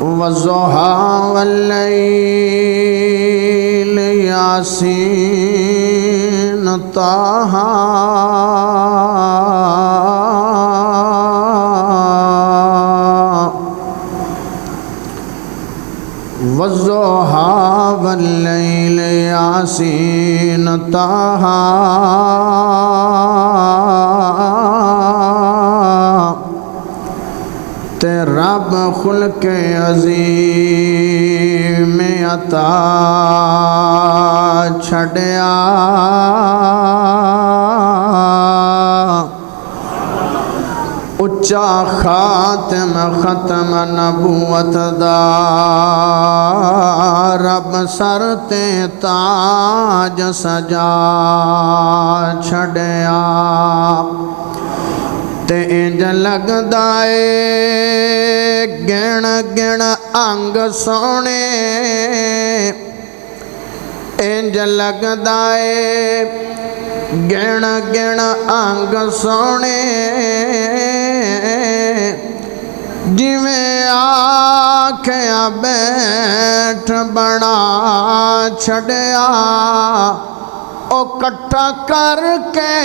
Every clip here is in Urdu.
والضحى والليل ياسين طه والضحى والليل ياسين طه تے رب خلق عظیم عطا چھڑیا اچا خاتم ختم نبوت دا رب سر تے تاج سجا چھڑیا تے انج لگدا اے گن گن انگ سونے انج لگدا اے گن گن انگ سونے جویں آکھیا بیٹھ بنا چھڑیا او کٹھا کر کے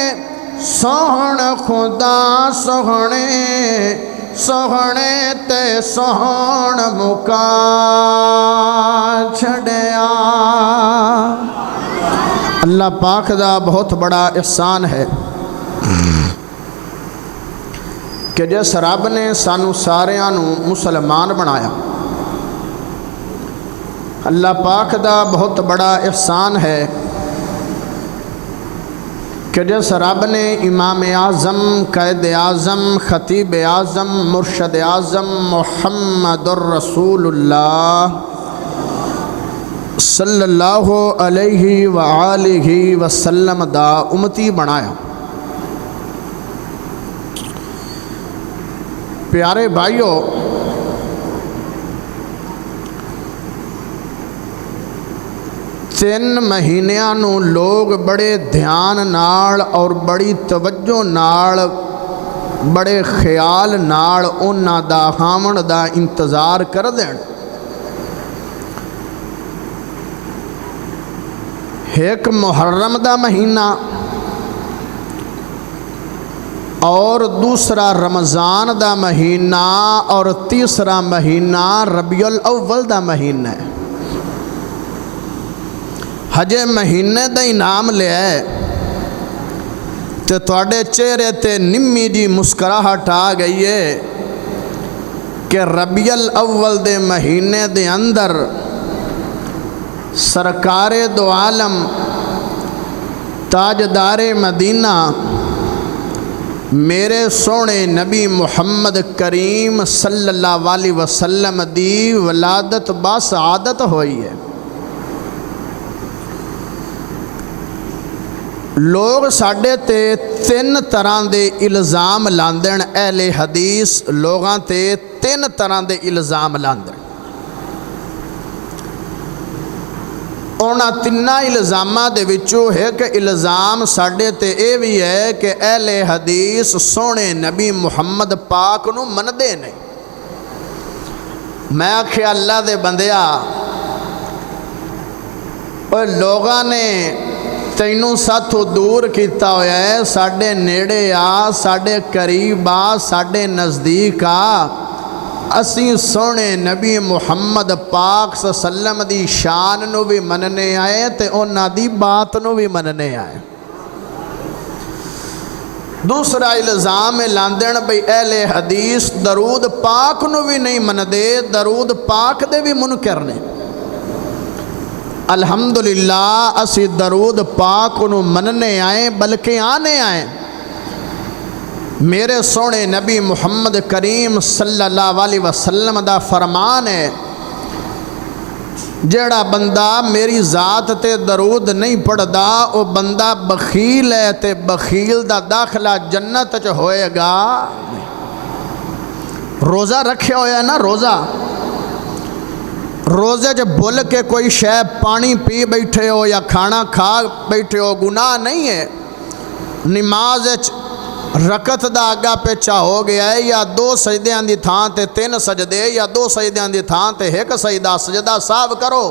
سوہن خدا سوہنے سوہنے تے سوہن مکا چھڑیا۔ اللہ پاک دا بہت بڑا احسان ہے کہ جس رب نے سانو ساریاں نو مسلمان بنایا۔ اللہ پاک دا بہت بڑا احسان ہے کہ جس رب نے امام اعظم قائد اعظم خطیب اعظم مرشد اعظم محمد الرسول اللہ صلی اللہ علیہ وآلہ وسلم دا امتی بنایا۔ پیارے بھائیو، تین مہینیاں نو لوگ بڑے دھیان نال اور بڑی توجہ نال بڑے خیال نال انہاں دا ہاون دا انتظار کر دین۔ ایک محرم دا مہینہ اور دوسرا رمضان دا مہینہ اور تیسرا مہینہ ربیع الاول دا مہینہ ہے۔ ہجے مہینے دا انعام لے آئے تے تواڈے چہرے تے نمی جی مسکراہٹ آ گئی ہے کہ ربیع الاول دے مہینے دے اندر سرکار دو عالم تاجدار مدینہ میرے سونے نبی محمد کریم صلی اللہ علیہ وسلم دی ولادت باسعادت ہوئی ہے۔ لوگ ساڑھے تے تین طرح دے الزام لاندن، اہل حدیث لوگاں تے تین طرح دے الزام لاندن۔ اونا تینہ الزامہ دے وچو ایک الزام ساڑھے تے اے بھی ہے کہ اہل حدیث سونے نبی محمد پاک نو من دے نہیں۔ میں آکھے اللہ دے بندیا اور لوگاں نے تینوں ساتھو دور کیتا ہویا ہے، ساڑھے نیڑے آ، ساڑھے قریب آ، ساڑھے نزدیک آ، اسی سونے نبی محمد پاک صلی اللہ علیہ وسلم دی شان نو بھی مننے آئے تے انہاں دی بات نو بھی مننے آئے۔ دوسرا الزام لاندن بھئی اہل حدیث درود پاک نو بھی نہیں من دے، درود پاک دے بھی منکر نے۔ الحمدللہ اسی درود پاک نو مننے آئے بلکہ آنے آئے۔ میرے سونے نبی محمد کریم صلی اللہ علیہ وسلم دا فرمان ہے، جیڑا بندہ میری ذات تے درود نہیں پڑھ دا او بندہ بخیل ہے تے بخیل دا داخلہ جنت چ ہوئے گا۔ روزہ رکھے ہویا نا، روزے جب بھول کے کوئی شے پانی پی بیٹھے ہو یا کھانا کھا بیٹھے ہو گناہ نہیں ہے۔ نماز رکت دا آگا پیچھا ہو گیا ہے، یا 2 سجدیاں دی تھان تے 3 سجدے، یا 2 سجدیاں دی تھان تے 1 سجدہ، سجدہ صاحب کرو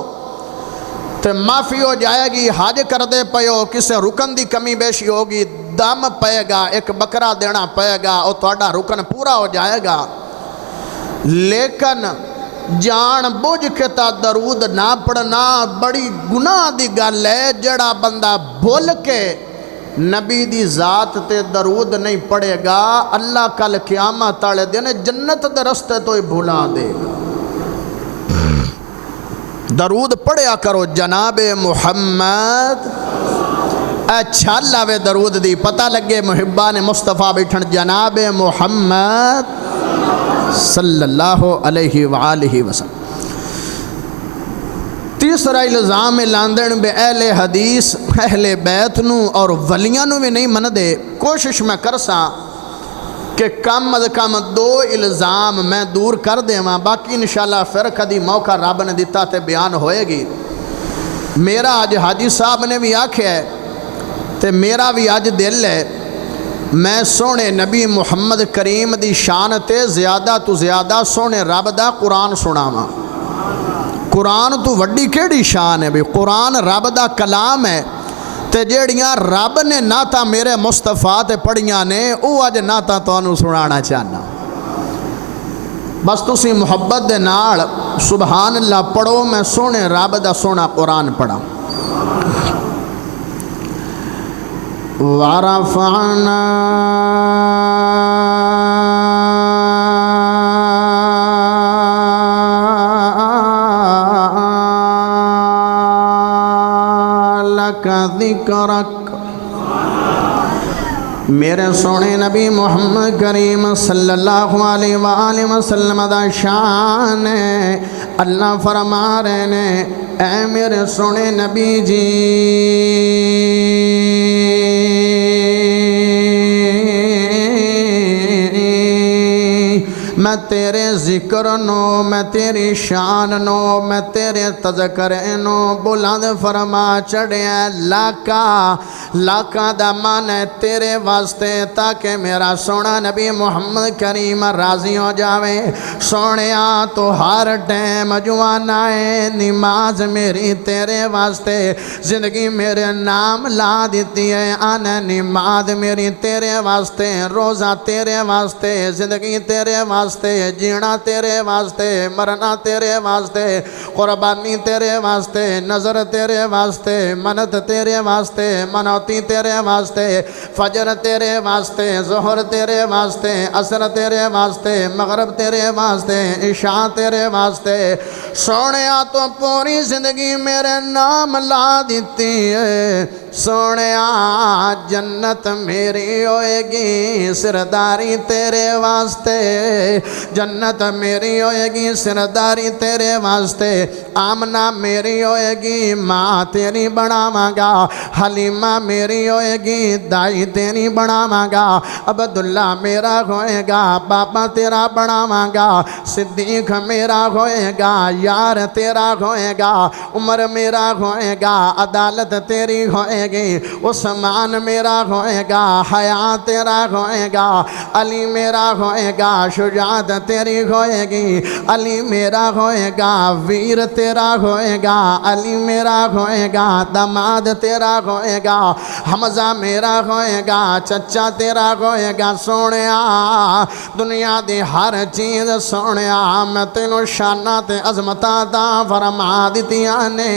تے معافی ہو جائے گی۔ حج کر دے پیو، کسے رکن دی کمی بیشی ہوگی، دم پائے گا، ایک بکرا دینا پائے گا، اور تہاڈا رکن پورا ہو جائے گا۔ لیکن جان بوجھ کے تا درود نہ پڑھنا بڑی گناہ دی گل ہے۔ جڑا بندہ بھول کے نبی دی ذات تے درود نہیں پڑھے گا، اللہ کل قیامت والے دن جنت دے رستے تو ہی بھلا دے گا۔ درود پڑھیا کرو جناب محمد، اچھا لاوے درود دی، پتہ لگے محبان مصطفیٰ بیٹھن جناب محمد صلی اللہ علیہ وآلہ وسلم۔ تیسرا الزام لاندن بے اہل حدیث اہل بیت نو اور ولیاں نو بھی نہیں من دے۔ کوشش میں کرسا کہ کم از کم 2 الزام میں دور کر دے ماں، باقی انشاءاللہ پھر کدی موقع رب نے دیتا تے بیان ہوئے گی۔ میرا آج حاجی صاحب نے بھی آکھیا ہے تے میرا بھی آج دل ہے، میں سونے نبی محمد کریم دی شان تے زیادہ تو زیادہ سونے رب دا قرآن سنا ماں۔ قرآن تو وڈی کیڑی شان ہے بھی، قرآن رب دا کلام ہے تے جیڑیاں رب نے ناتا میرے مصطفیٰ تے پڑھیاں نے او آج ناتا تو انہوں سنانا چاہنا۔ بس تسی محبت دے نال سبحان اللہ پڑھو، میں سونے رب دا سونا قرآن پڑھا۔ وَرَفَعْنَا ذکرک، میرے سونے نبی محمد کریم صلی اللہ علیہ وآلہ وسلم دا شان ہے۔ اللہ فرما رہے نے اے میرے سونے نبی جی، میں تیرے ذکر نو، میں تیری شان نو، میں تیرے تذکرے نو بلند فرما چڑھیا۔ لاکھاں دا مان ہے تیرے واسطے، تاکہ میرا سونا نبی محمد کریم راضی ہو جاوے۔ سونیا تو ہر ٹائم جوانا ہے، نماز میری تیرے واسطے، زندگی میرے نام لا دیتی ہے۔ آنا نماز میری تیرے واسطے، روزہ تیرے واسطے، زندگی تیرے واسطے، جینا تیرے واسطے، مرنا تیرے واسطے، قربانی تیرے واسطے، نظر تیرے واسطے، منت تیرے واسطے، منوتی تیرے واسطے، فجر تیرے واسطے، ظہر تیرے واسطے، عصر تیرے واسطے، مغرب تیرے واسطے، عشاء تیرے واسطے۔ سونیا تو پوری زندگی میرے نام لا دیتی ہے۔ سونیا جنت میری ہوئے گی سرداری تیرے واسطے، جنت میری ہوئے گی سرداری تیرے واسطے۔ آمنہ میری ہوئے گی ماں تیری بناواں گا، حلیمہ میری ہوئے گی دائی تیری بناواں گا، عبداللہ میرا ہوئے گا بابا تیرا بناواں گا، صدیق میرا ہوئے گا یار تیرا ہوئے گا، عمر میرا ہوئے گا عدالت تیری ہوئے گی، عثمان میرا ہوئے گا حیات تیرا ہوئے گا، علی میرا ہوئے گا شجاعت تیری ہوئے گی، علی میرا ہوئے گا ویر تیرا ہوئے گا، علی میرا ہوئے گا دماد تیرا ہوئے گا، حمزہ میرا ہوئے گا چچا تیرا ہوئے گا۔ سونیا دنیا دی ہر چیز سونیا میں تینوں شانہ تے عظمتہ دا فرما دیتیاں نے،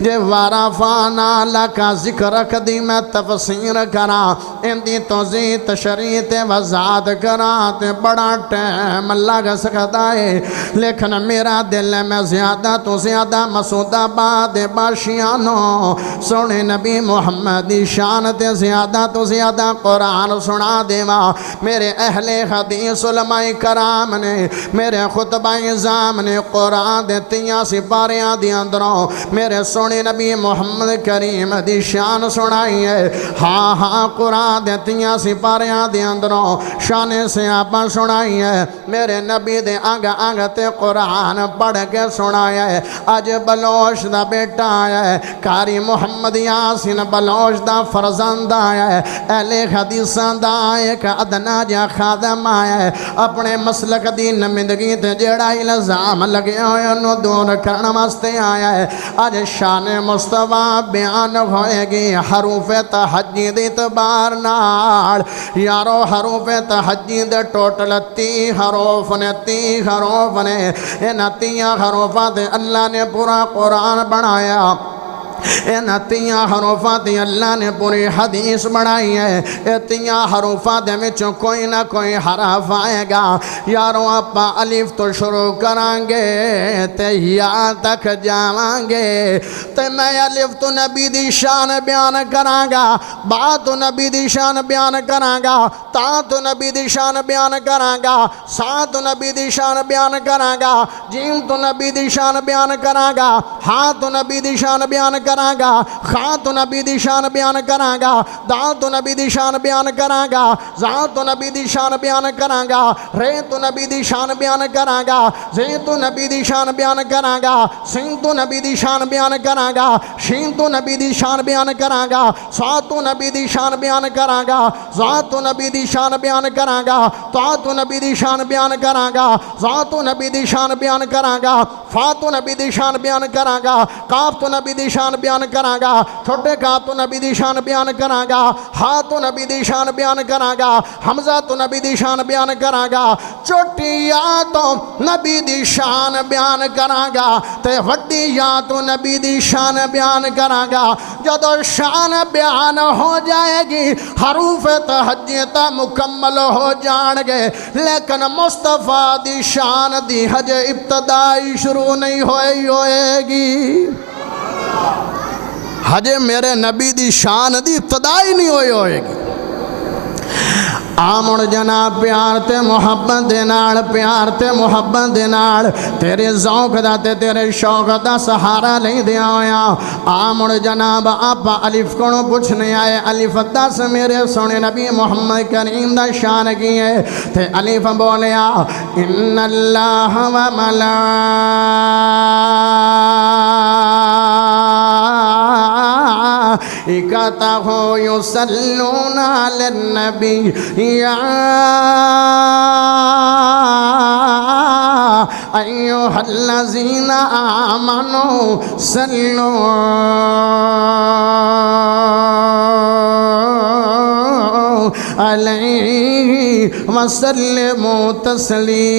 جے وارفانا لکا ذکر کدی میں تفسیر کرا، اندی توضیح تشریح تے وضاحت کرا تے بڑا ٹائم لگ سکتا ہے، لیکن میرا دل میں زیادہ تو زیادہ مسعود آباد باشیانو سونے نبی محمد دی شان تے زیادہ تو زیادہ قرآن سنا دیوا۔ میرے اہل حدیث علماء کرام نے، میرے خطبہ اعظام نے قرآن دے 3 سپاریاں دی اندروں میرے سونے نبی محمد کریم دی شان شان سنائی ہے ہاں ہاں قرآن دے تیاں سپاریاں دے اندروں شان صحابہ سنائی ہے میرے نبی دے آنگ آنگ تے قرآن پڑھ کے سنایا ہے اج بلوچ دا بیٹا آیا ہے قاری محمد یاسین بلوچ دا فرزند آیا ہے اہل حدیثاں دا ایک ادنا جا خادم آیا ہے اپنے مسلک دی نمائندگی تے جڑا الزام لگے ہوئے انہوں دور کرنا واسطے آیا ہے اج شان مصطفیٰ بیان ہوئے گی حروف تہجید اعتبار نال یارو حروف تہجید ٹوٹل 30 حروف نے 30 حروف نے ان 30 حروفات اللہ نے پورا قرآن بنایا ان 30 حروفات اللہ نے پوری حدیث بڑھائی ہے یہ 30 حروفات میں کوئی نہ کوئی حرف آئے گا یاروں اپا الف تو شروع کریں گے تے یا تک جاویں گے تے میں الف تو نبی دی شان بیان کراں گا با تو نبی دی شان بیان کراں گا تا تو نبی دی شان بیان کراں گا سا تو نبی دی شان بیان کراں گا جیم تو نبی دی شان بیان کراں گا ہاں تو نبی دی شان بیان کراں گا خاں تو نبی دی شان بیان کراں گا دال تو نبی دی شان بیان کراں گا زال تو نبی دی شان بیان کراں گا رے تو نبی دی شان بیان کراں گا زے تو نبی دی شان بیان کراں گا سین تو نبی دی شان بیان کراں گا شین تو نبی دی شان بیان کراں گا سا تو نبی دی شان بیان کراں گا زا تو نبی دی شان بیان کراں گا تا تو نبی دی شان بیان کراں گا زا تو نبی دی شان بیان کراں گا فا تو نبی دی شان بیان کراں گا کاف تو نبی دی شان بیان کراں گا چھوٹے کاف تو نبی دی شان بیان کراں گا ہا تو نبی دی شان بیان کراں گا حمزہ تو نبی دی شان بیان کراں گا چھوٹی یا تو نبی دی شان بیان کراں گا تے وڈی یا تو نبی دی شان بیان کراں گا جدو شان بیان ہو جائے گی حروف تہجید مکمل ہو جان گے لیکن مصطفیٰ دی شان دی حج ابتدائی شروع نہیں ہوئے گی حجے میرے نبی دی شان دی ابتدائی نہیں ہوئے گی آمڑ جناب پیار تے محبت دے نال پیار تے محبت دے نال تیرے ذوق دا تے تیرے شوق دا سہارا لیں دیا ہویا آمڑ جناب آپا الف کنو پوچھنے آئے الف 10 میرے سونے نبی محمد کریم دا شان کی ہے تے الف بولیا ان اللہ و ملائکتہ یصلون علی النبی یا ایوہ الذین آمنوا صلوا علیہ وسلموا تسلیما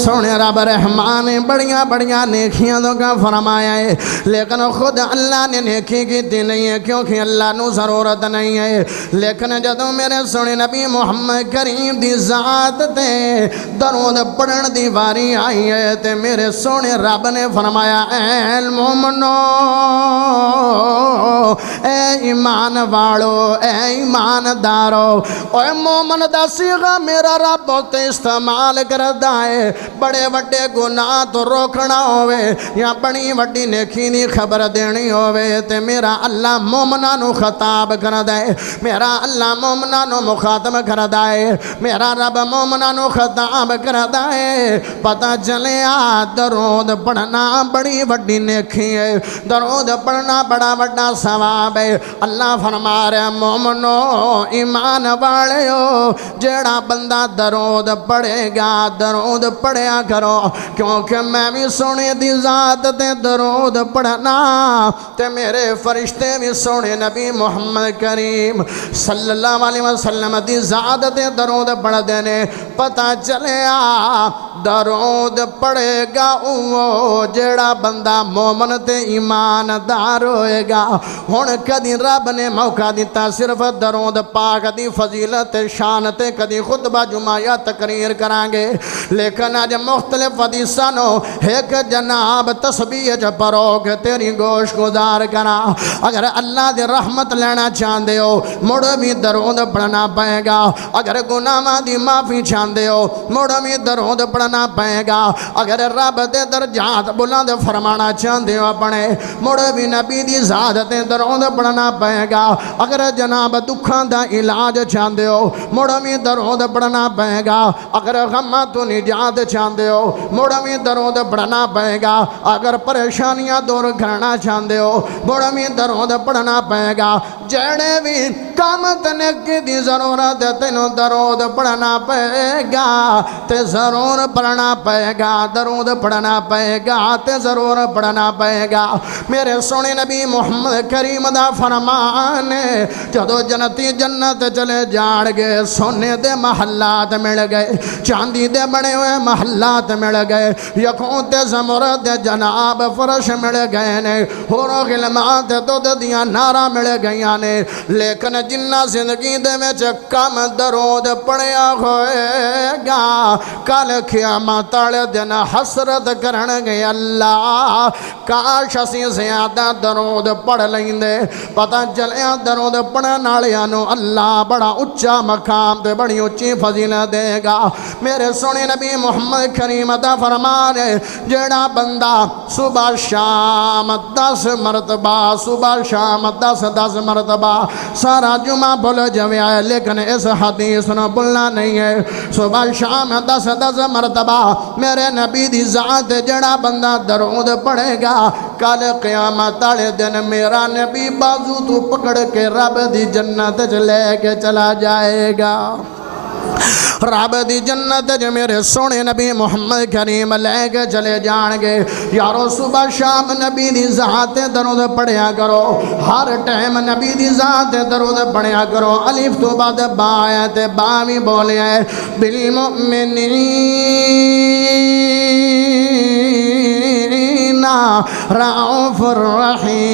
سونے رب رحمان نے بڑیاں بڑیاں نیکیاں دو کا فرمایا ہے لیکن خود اللہ نے نیکی کی دی نہیں ہے کیونکہ اللہ نو ضرورت نہیں ہے لیکن جدو میرے سونے نبی محمد کریم دی ذات تے درود پڑھن دی واری آئی ہے تے میرے سونے رب نے فرمایا اے المومنو اے ایمان والو اے ایمان دارو اے مومن دا صیغہ میرا رب تے استعمال کردہ ہے بڑے وڈے گناہ تو روکنا ہوئے یا بڑی وڈی نیکی دی خبر دینی ہوئے تے میرا اللہ مومنانو خطاب کردائے میرا اللہ مومنانو مخاطب کردائے میرا رب مومنانو خطاب کردائے پتہ چلے درود پڑھنا بڑی وڈی نیکی ہے درود پڑھنا بڑا وڈا ثواب ہے اللہ فرما رہے مومنو ایمان والے ہو جیڑا بندہ درود پڑھے گا درود پڑھیا کرو کیونکہ میں بھی سونے دی ذات تے درود پڑھنا تے میرے فرشتے بھی سونے نبی محمد کریم صلی اللہ علیہ وسلم دی ذات تے درود پڑھ دینے پتہ چلے درود پڑھے گا وہ جیڑا بندہ مومن تے ایمان دار ہوئے گا ہن کدی رب نے موقع دیتا صرف درود پاک دی فضیلت شان تے کدی خطبہ جمعہ یا تقریر کرانگے، لیکن آج مختلف حدیثاں نو ایک جناب تسبیح چ پڑھو کہ تیری گوش گزار کرا۔ اگر اللہ دی رحمت لینا چاہندے ہو مڑ بھی درود پڑھنا پائے گا، اگر گناہاں دی معافی چاہندے ہو مڑ بھی درود پڑھنا پائے گا، اگر رب دے درجات بلند فرمانا چاہندے ہو اپنے مڑ بھی نبی دی ذات تے درود پڑھنا پائے گا، اگر جناب دکھاں دا علاج چاہندے ہو مڑ بھی درود پڑھنا پائے گا، اگر غماں تو نجات چاہندے ہو مڑ بھی درود پڑھنا پائے گا، اگر پریشانیاں دور کرنا چاہندے ہو مڑ بھی درود پڑھنا پائے گا، جڑے بھی کام تنکی دی ضرورت تینوں درود پڑھنا پائے گا تے ضرور پڑھنا پائے گا، درود پڑھنا پائے گا تے ضرور پڑھنا پائے گا۔ میرے سونے نبی محمد کریم دا فرمان ہے جدو جنتی جنت چلے جان گے، سونے دے محلات مل گئے، چاندی دے بڑے ہوئے محلات مل گئے، یکوں تے زمرد دے جناب فرش مل گئے نے، ہورو غلمات دودھ دیاں نارا مل گئیاں نے، لیکن جنہ زندگی دے وچ کم درود پڑھیا ہوئے گا کل قیامت والے دن حسرت کرن گے اللہ کاش اسی زیادہ درود پڑھ لیندے، پتہ چلیا درود پڑھن والیاں نو اللہ بڑا اچا مقام تے بڑی اچھی فضیلت دے گا۔ میرے سونے نبی محمد کریم دا فرمان ہے جڑا بندہ صبح شام 10 مرتبہ صبح شام 10 مرتبہ سارا جمعہ بھول جاوے ہے، لیکن اس حدیث نو بھولنا نہیں ہے، صبح شام 10 مرتبہ میرے نبی دی ذات جڑا بندہ درود پڑھے گا کل قیامت والے دن میرا نبی بازو تو پکڑ کے رب دی جنت لے کے چلا جائے گا، رب دی جنت جو میرے سونے نبی محمد کریم لے کے چلے جان گے۔ یارو صبح شام نبی دی ذات درود پڑھیا کرو، ہر ٹائم نبی دی ذات درود پڑھیا کرو، الف تو بعد با ہے تے با بھی بولے ہے بالمؤمنین رؤوف الرحیم،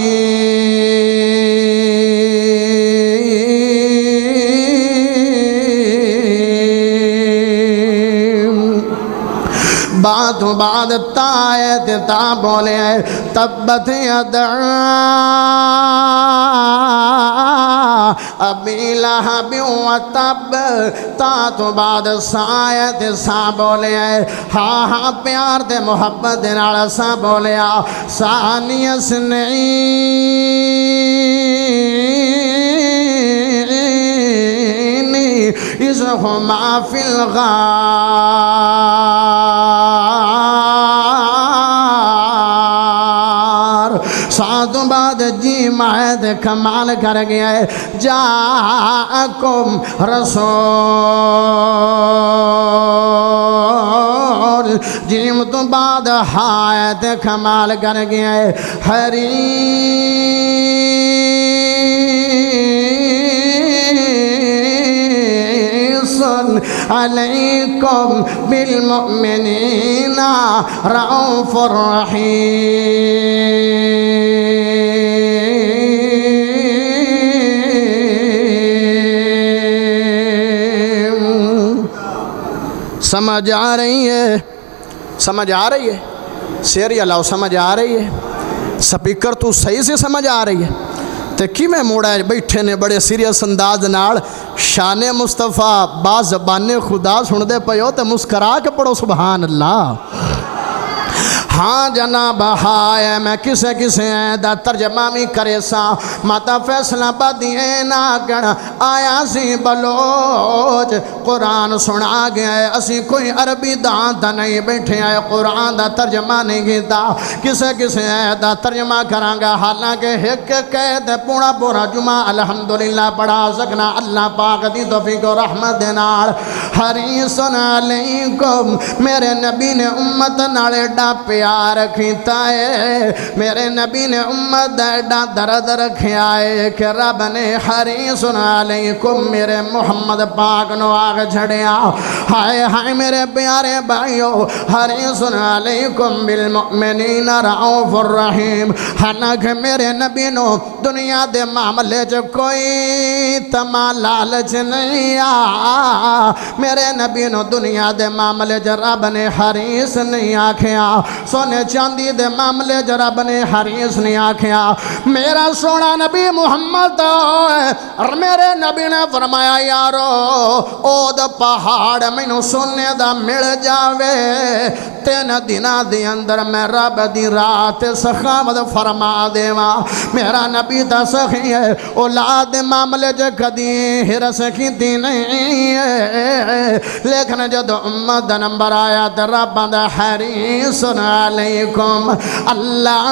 بعد بعد تایت تا بولے تبت یدا ابی لہب وتب، تا تو بعد سایت سا بولے ہاں ہاں پیار دے محبت دے نال سا بولے ثانی اذ ہما فی الغار، ساتھ بعد جی مہد کمال کر گیا ہے جاءکم رسول، جیم تو بعد حایت کمال کر گیا ہے حریص علیکم بالمؤمنین رؤوف الرحیم۔ سمجھ آ رہی ہے؟ سمجھ آ رہی ہے؟ سیری اللہ سمجھ آ رہی ہے؟ سپیکر تو صحیح سے سمجھ آ رہی ہے؟ تے کی میں موڑا ہے بیٹھے نے بڑے سیریس انداز نال شان مصطفیٰ با زبان خدا سن دے پیو تے مسکرا کے پڑھو سبحان اللہ۔ ہاں جناب ہائے میں کسے کسے دا ترجمہ بھی کرے سا ماتا فیصلہ بدیے نا گن آیا سی بلوچ قرآن سنا گیا ہے، اسی کوئی عربی دانتا نہیں بیٹھے آئے قرآن دا ترجمہ نہیں گیتا، کسے کسے دا ترجمہ کرانگا، حالانکہ ایک قید پورا پورا جمعہ الحمدللہ پڑھا سکنا اللہ پاک دی توفیق و رحمت دینار۔ حریص علیکم میرے نبی نے امت نالے ڈاپے پیار کیتا ہے میرے نبی نے امت دا ایڈا درد رکھیا ہے کہ رب نے حریص علیکم میرے محمد پاک نو آگ جھڑیا ہائے ہائے میرے پیارے بھائیو حریص علیکم بالمؤمنین رعوف الرحیم حالانکہ میرے نبی نو دنیا دے معاملے جو کوئی تما لالچ نہیں میرے نبی نو دنیا دے معاملے جو رب نے حریص نہیں آکھیا سونے چاندی دے معاملے جو رب نے حریص نہیں آکھیا میرا سونا نبی محمد اور میرے نبی نے فرمایا یارو او دا پہاڑ مینوں سونے دا مل جاوے 3 دناں دے اندر میں رب دی رات سخاوت فرما دیواں میرا نبی دا سخی ہے اولاد معاملے جو کدی ہرس کیتی نہیں ہے لیکن جدو امت دا نمبر آیا تے رب دا حریص علیکم اللہ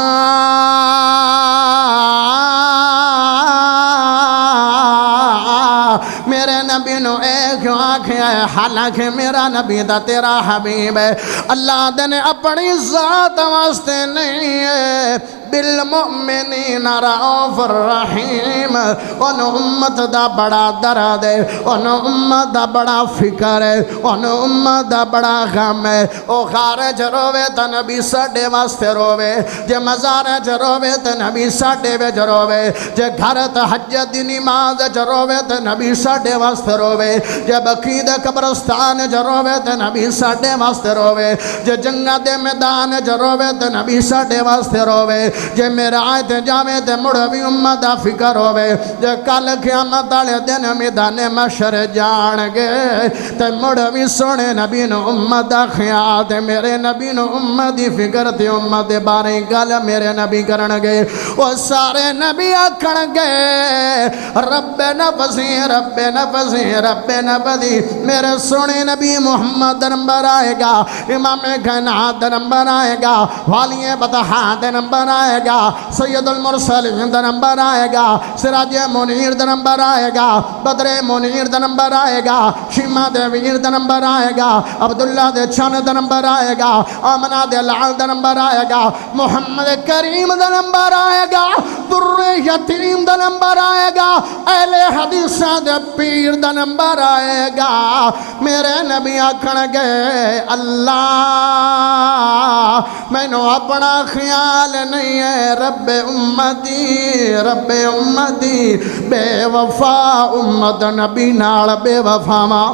میرے نبی نو ایک آنکھیں ہے حالانکہ میرا نبی دا تیرا حبیب ہے اللہ دنے اپنی ذات واسطے نہیں ہے بالمؤمنین رعوف الرحیم ان امت دا بڑا درد ہے ان امت دا بڑا فکر ہے ان امت دا بڑا غم ہے او خارج روے تا نبی ساڑے واسطے روے جے مزارج روے تا نبی ساڑے وے جروے جے گھرت حجت دی نماز جروے تا نبی ساڑے واسطے روے جے بقید قبرستان جروے تا نبی ساڑے واسطے روے جے جنگہ دے میدان جروے تا نبی ساڑے واسطے روے جے میرا آیت جاوے تے مڑوی امت دا فکر ہوئے جے کل قیامت آلے دن میدان مشر جان گے تے مڑوی سونے نبی نو امت دا خیال تے میرے نبی نو امت دی فکر تے امت دے بارے گل میرے نبی کرن گے وہ سارے نبی آکھن گے رب نفسی رب نفسی رب نفسی میرے سونے نبی محمد نمبر آئے گا امام کائنات نمبر آئے گا والی بطحات نمبر آئے گا سید المرسلین دا نمبر آئے گا سراج منیر دا نمبر آئے گا بدر منیر دا نمبر آئے گا شیمہ دے ویر دا نمبر آئے گا عبداللہ دے چھن دا نمبر آئے گا آمنہ دے لعل دا نمبر آئے گا محمد کریم دا نمبر آئے گا در یتیم دا نمبر آئے گا اہل حدیثہ دے پیر دا نمبر آئے گا میرے نبی آکھن گے اللہ میں نو اپنا خیال نہیں ہے رب امتی بے وفا امت نبی نال بے وفا ماں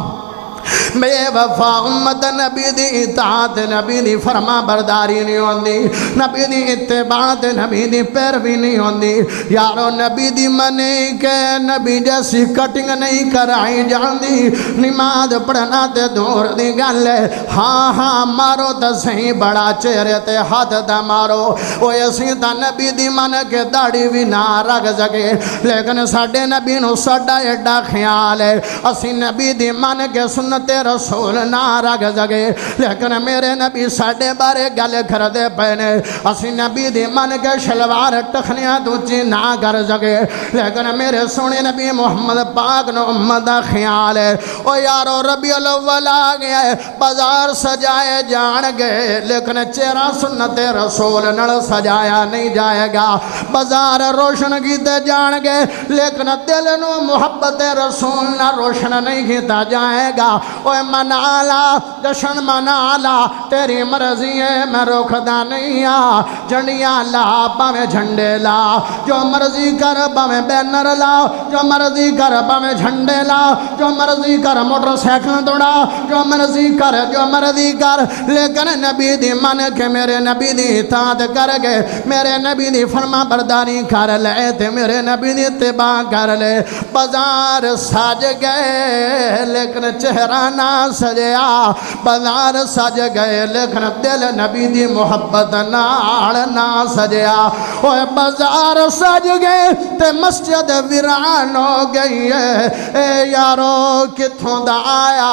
بے وفا امت نبی دی اطاعت نبی دی فرما برداری نہیں ہوندی نبی دی اتباعت نبی دی پیروی نہیں ہوندی یارو نبی دی منی کے نبی جیسی کٹنگ نہیں کرائی جاندی نماز پڑھنا تے دور دی گل ہے ہاں ہاں مارو تا صحیح بڑا چہرے تے ہاتھ تا مارو وہ اسی تا نبی دی من کے داڑی بھی نہ رکھ سکے لیکن ساڑے نبی نو ساڑا ایڈا خیال ہے اسی نبی دی من کے سنت رسول نہ رکھ سکے لیکن میرے نبی ساڑے بارے گل کر دے پہنے اسی نبی دی من کے شلوار ٹخنیاں دوچی نہ کر سکے لیکن میرے سونے نبی محمد پاک نو امت دا خیال ہے او یارو ربیع الاول آگیا ہے بازار سجائے جان گے لیکن چہرہ سنت رسول نڑ سجایا نہیں جائے گا بازار روشن کیتے جان گے لیکن دل نو محبت رسول نہ روشن نہیں کیتا جائے گا اوے منالا جشن منالا تیری مرضی ہے میں روکدا نہیں جھنڈیاں لا باویں جھنڈے لا جو مرضی کر باویں بینر لا جو مرضی کر باویں جھنڈے لا جو مرضی کر موٹر سائیکل دوڑا جو مرضی کر لیکن نبی دی من کے میرے نبی دی اطاعت کر گے میرے نبی دی فرما برداری کر لے تے میرے نبی دی اتباع کر لے بازار سج گئے لیکن چہرہ نہ سجیا بازار سج گئے لیکن دل نبی دی محبت نال نہ سجیا اوے بازار سج گئے تے مسجد ویران ہو گئی ہے اے یارو کتھوں دا آیا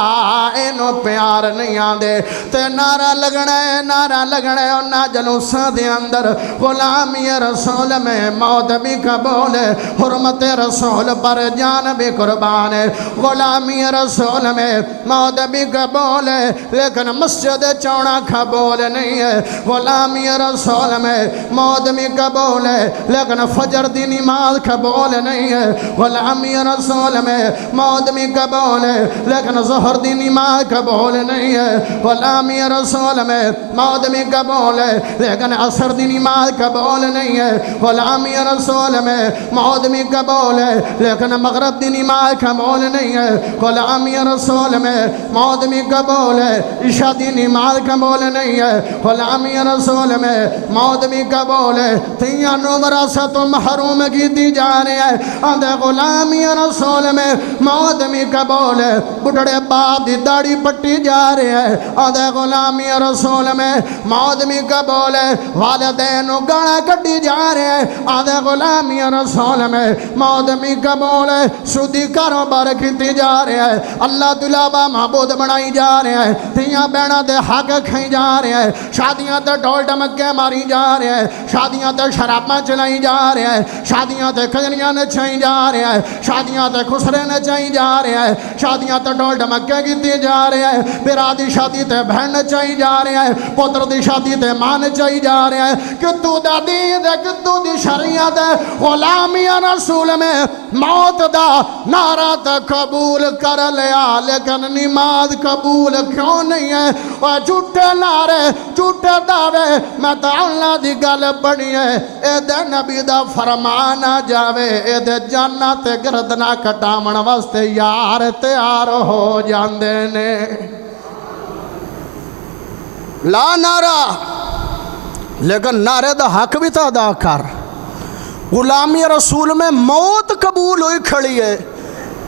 اینو پیار نہیں آندے تے نعرہ لگنا ہے انہا جلوسہ دے اندر غلامی رسول میں موت بھی قبول ہے حرمت رسول پر جان بھی قربان ہے غلامی رسول میں موت بھی قبول ہے لیکن مسجد چونا قبول نہیں ہے غلامی رسول میں موت بھی قبول ہے لیکن فجر دی نماز قبول نہیں ہے غلامی رسول میں موت بھی قبول ہے لیکن ظہر دی نماز قبول نہیں ہے غلامی رسول میں موت بھی قبول ہے لیکن عصر دی نماز قبول نہیں ہے غلامی رسول میں موت بھی قبول ہے لیکن مغرب دی نماز قبول نہیں ہے غلامی رسول میں موت بھی قبول ہے عشاء دی نماز قبول نہیں ہے غلامی رسول میں موت بھی قبول ہے تیاں نو وراثت محروم کیتی جا رہے ہیں آندھے غلامی رسول میں موت بھی قبول ہے بڑھڑے باپ دی داڑھی پٹی جا رہے ہیں آندھے غلامی رسول میں موت بھی قبول ہے والدین گانا کٹی جا رہے ہیں آندھے غلامی رسول میں موت بھی قبول ہے سودی کاروبار کیتی جا رہے ہیں اللہ دلابا معبود بنائی جا رہے ہیں تیاں بینہ دے حق کھائی جا رہے ہیں شادیاں تے ڈھول ڈمکے ماری جا رہے ہیں شادیاں تے شراباں چلائی جا رہے ہیں شادیاں تے کجریاں نچائی جا رہے ہیں شادیاں تے خسرے نچائی جا رہے ہیں شادیاں تے ڈھول ڈمکے کیتی جا رہے ہیں پیرا دی شادی تے بہن نچائی جا رہے ہیں پتر دی شادی تے ماں نچائی جا رہے ہیں کتو دا دین دے کتو دی شریعت ہے غلامی رسول میں موت دا نعرہ تے قبول کر لیا لیکن نماز قبول کیوں نہیں ہے اور جھوٹے نعرے جھوٹے دعوے میں تو اللہ دی گل پڑھی ہے اے دے نبی دا فرمانا جاوے اے دے جنت گردنا کٹامن واسطے یار تیار ہو جاندے نے لا نعرہ لیکن نعرے دا حق بھی تا ادا کر غلامی رسول میں موت قبول ہوئی کھڑی ہے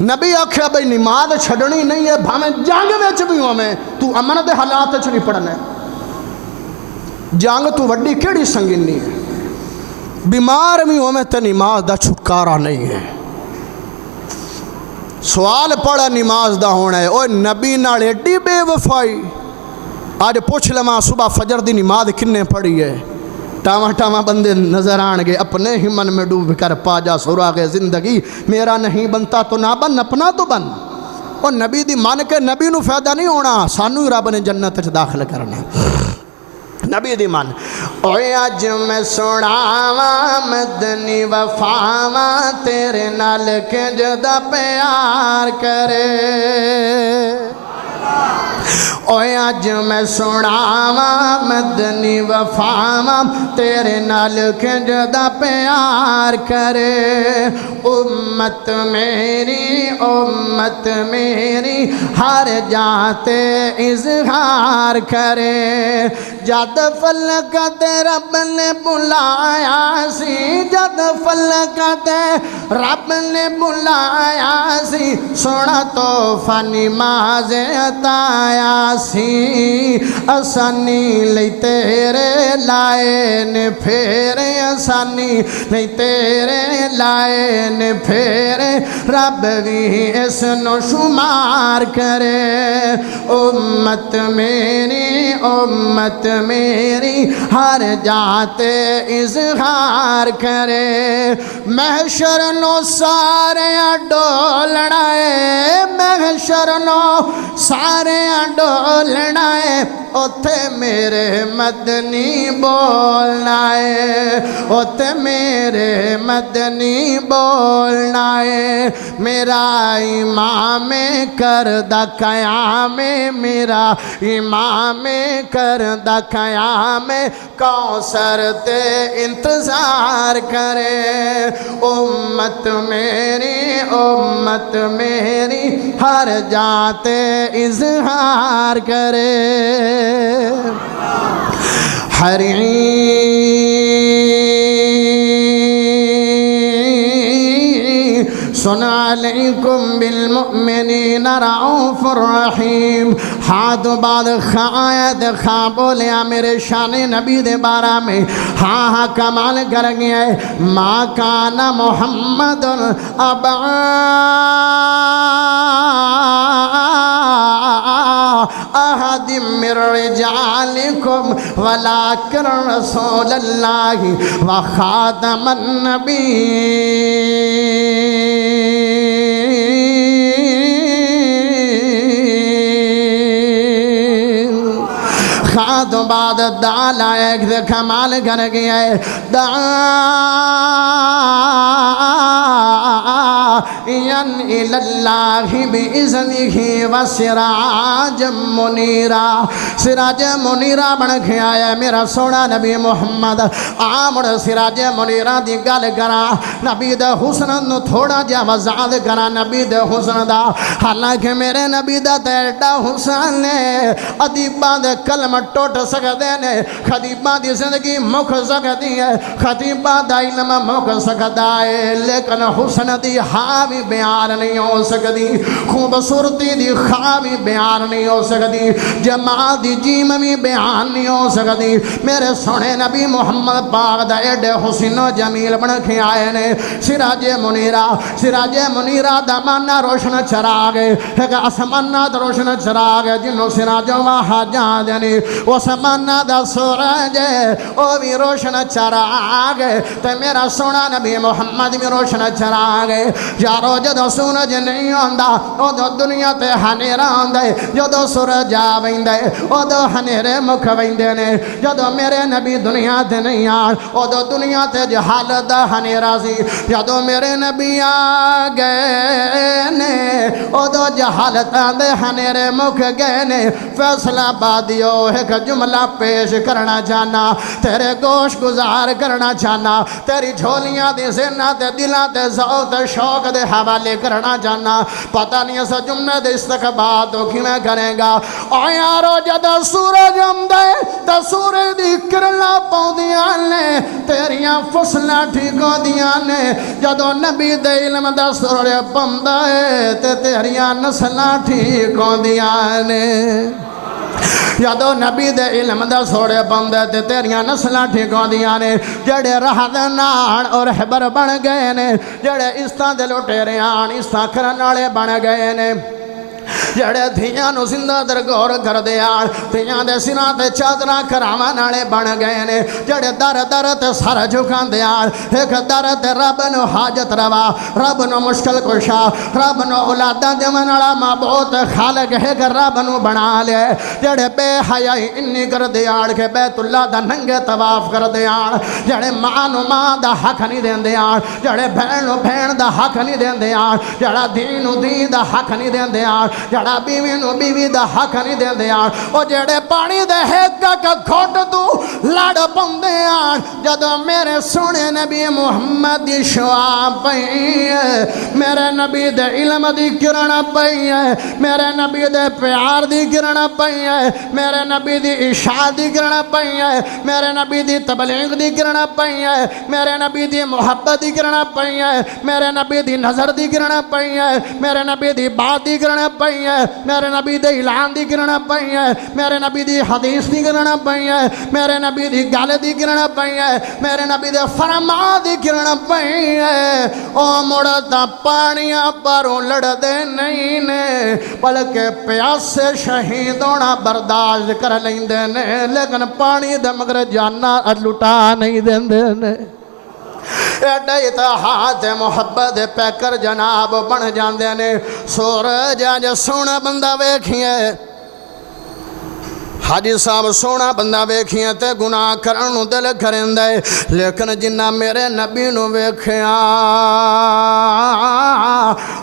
نبی آکھیا بھئی نماز چھڑنی نہیں ہے بھامیں جانگ ویچ بھی ہوں تو امن دے حالات چھڑی پڑھنے جانگ تو وڈی کیڑی سنگینی ہے بیمار بھی ہوں تے نماز دا چھٹکارا نہیں ہے سوال پڑھا نماز دا ہونا ہے اوہ نبی نال ایڈی بے وفائی آج پوچھ لما صبح فجر دی نماز کنے پڑھی ہے ٹاواں ٹاواں بندے نظر آنگے اپنے ہی من میں ڈوب کر پا جا سراغ زندگی میرا نہیں بنتا تو نہ بن اپنا تو بن اور نبی دی مان کے نبی نو فائدہ نہیں ہونا سانو ہی رب نے جنت داخل کرنا نبی دی مان اوے اج میں سناواں مدنی وفاواں تیرے نال کنجدا پیار کرے اوے اج میں سناواں مدنی وفاواں تیرے نال کنجدا پیار کرے امت میری ہر جاتے اظہار کرے جد فلکت رب نے بلایا سی جد فلکت رب نے بلایا سی سونا توفہ نماز عطایا سی آسانی لئی تیرے لائے نے پھیرے آسانی لئی تیرے لائے نے پھیرے رب بھی اس نو شمار کرے امت میری ہر جاتے اظہار کرے محشر نو سارے ڈولنا ہے محشر نو سارے ڈولنا ہے اوتھے میرے مدنی بولنا ہے اوتھے میرے مدنی بولنا ہے میرا امام کردہ قیام میرا امام کردہ قیام کوثر تے انتظار کرے امت میری ہر جاتے اظہار کرے سن علیکم بالمؤمنین رعوف الرحیم ہاتھ بعد خائد خواہ بولیا میرے شان نبی دے بارہ میں ہاں کمال کر گیا ہے ما کان محمد ابا احد من رجالکم ولکن رسول اللہ وخاتم النبی تو بعد دال آئے کہ کمال کر گیا ہے داعین الاللہ بِإِذْنِهِ وَسِرَاجًا مُنِيرًا سراج منیرہ بن کے آیا میرا سونا نبی محمد آمڑ سراج منیرہ دی گل کرا نبی دے حسن نو تھوڑا جا وضاحت کرا نبی دے حسن دا حالانکہ میرے نبی دا تیڑا حسن نے ادیباں دے کلم ٹوٹ سکتے نے خطیباں دی زندگی مکھ سکتی ہے خطیباں دا علم مکھ سکتا ہے لیکن حسن دی حاوی بیان نہیں ہو سکتی خوبصورتی دی خواوی بیان نہیں ہو سکتی جمال دی جیم بھی بیان نہیں ہو سکتی میرے سونے نبی محمد پاک دا ایڈے حسین و جمیل بن کے آئے نے سراج منیرہ دا مانا روشن چراغ ایک اسمانات روشن چراغ جنہوں سراجوں وہاں جان دینی وہ سمانا دا سورج وہ بھی روشن چراغ تے میرا سونا نبی محمد بھی روشن چراغ یارو جدو سورج نہیں آندا او دو دنیا تے ہنیرہ آندے جدو سورج آویندے او دو ہنیرے مکھ ویندے نے جدو میرے نبی دنیا تے نہیں آن او دو دنیا تے جہالت دا ہنیرہ سی جدو میرے نبی آگئے نے او دو جہالت دے ہنیرے مکھ گئے نے فیصلہ بادیو ایک جملہ پیش کرنا چاہنا تیرے گوش گزار کرنا چاہنا تیری جھولیاں دی زینہ تے دلہ تے ذوق تے شوق دے حوالے کرنا چاہنا پتہ نہیں ایسا جملے دے استقبال تو کی میں کریں گا او یارو جدو سورج آمدے تے سورج دی کرلا پاؤں دیاں نے تیریاں فصلہ ٹھیکوں دیاں نے جدو نبی دے علم دا سورج پاؤندے تے تیریاں نسلہ ٹھیکوں دیاں نے یادو نبی دے علم دا سوڑے بندے تے تیریاں نسلہ ٹھیکوں دیاں نے جڑے راہ دے نان اور حبر بن گئے نے جڑے استان دے لوٹیریاں استان کرنالے بن گئے نے جڑے دھیاں نو زندہ درگور کر دیاں دھیاں دے سناں تے چادرہ کراما نالے بن گئے نے جڑے در در تے سر جھکان دیاں ایک در تے رب نو حاجت روا رب نو مشکل کشا رب نو اولادہ دیونالا معبود خالق ہے کہ رب نو بنا لے جڑے بے حیائی انی کر دیاں کہ بیت اللہ دا ننگے طواف کر دیاں جڑے ماں نو ماں دا حق نہیں دین دیاں جڑے بھین نو بھین دا حق نہیں دین دیاں جڑا دین نو دین دا حق نہیں دین دیاں جڑا بیوی نو بیوی دا حق نہیں دے دیاں او جڑے پانی دے ہیکا کا گھوٹ تو لڑ پندے آن جدو میرے سونے نبی محمد دی شعا پئی ہے میرے نبی دے علم دی کرن پئی ہے میرے نبی دے پیار دی کرن پئی ہے میرے نبی دی اشاعت دی کرن پئی ہے میرے نبی دی تبلیغ دی کرن پئی ہے میرے نبی دی محبت دی کرن پئی ہے میرے نبی دی نظر دی کرن پئی ہے میرے نبی دی بات دی کرن پئی ہے میرے نبی دے اعلان دی کرنا پئی ہے میرے نبی دی حدیث دی کرنا پئی ہے میرے نبی دی گل دی کرنا پئی ہے میرے نبی دے فرمان دی کرنا پئی ہے او مڑتا پانیاں پروں لڑ دے نہیں نے بلکہ پیاسے شہید ہونا برداشت کر لیندے نے لیکن پانی دے مگر جانا لٹا نہیں دیندے نے ایڈا اتحاد محبت پیکر جناب بن جاندے نے سورج آج سونا بندہ ویکھیے حاجی صاحب سونا بندہ ویکھیے تے گناہ کرنو دل کرندے لیکن جنہ میرے نبی نو ویکھیا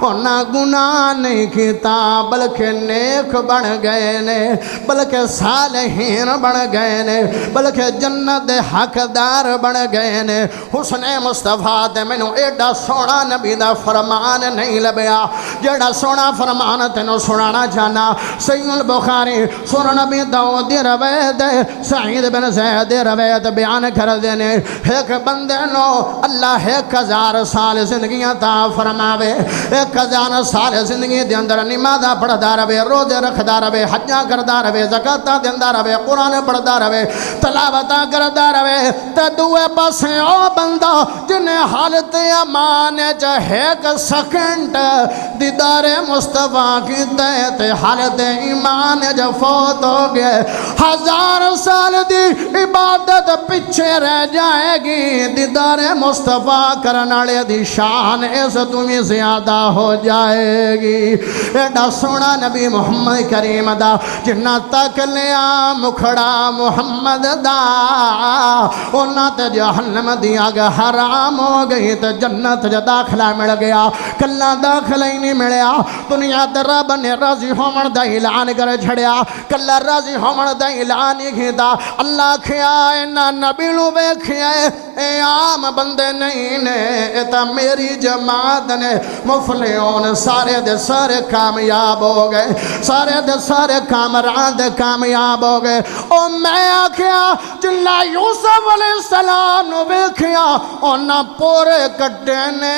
انہاں گناہ نہیں کیتا بلکہ نیک بن گئے نے بلکہ صالحین بن گئے نے بلکہ جنت دے حقدار بن گئے نے حسن مصطفیٰ تے مینوں ایڈا سونا نبی دا فرمان نہیں لبیا جڑا سونا فرمان تینوں سنانا چاہنا صحیح البخاری سن نبی داؤد دی روایت سعید بن زید روایت بیان کر دینے ایک بندے نو اللہ 1000 سال زندگیاں تا فرماوے 1000 سال زندگی دے اندر نمازاں پڑھدا رہے روزے رکھدا رہے حجاں کردا رہے زکاتاں دیندا رہے قرآن پڑھدا رہے تلاوتاں کردا رہے تے دوے پاسے او بندہ جن حالت امان چ 1 سیکنڈ دی دیدار مصطفیٰ کی تے حالت ایمان جو فوت ہو گئے 1000 سال دی عبادت پیچھے رہ جائے گی دیدار مصطفیٰ کرنالے دی شان اس تمہیں زیادہ ہو جائے گی ایڈا سونا نبی محمد کریم دا جنہ تک لیا مکھڑا محمد دا اونا تے جہنم دی آگ حرام ہو گئی تے جنت جا داخلہ مل گیا کلہ داخلہ ہی نہیں ملیا دنیا در رب نے راضی ہومن دا اعلان کر چھڑیا کلہ راضی ہومن دا اعلان ہی کھیتا اللہ کھیا اینا نبی لو بے کھیا اے عام بندے نہیں نے ایتا میری جماعت نے مفلحون سارے دے سارے کامیاب ہو گئے سارے دے سارے کامران دے کامیاب ہو گئے او میں آکھیا جنہ یوسف علیہ السلام نو بے کھیا اونا پورے کٹے نے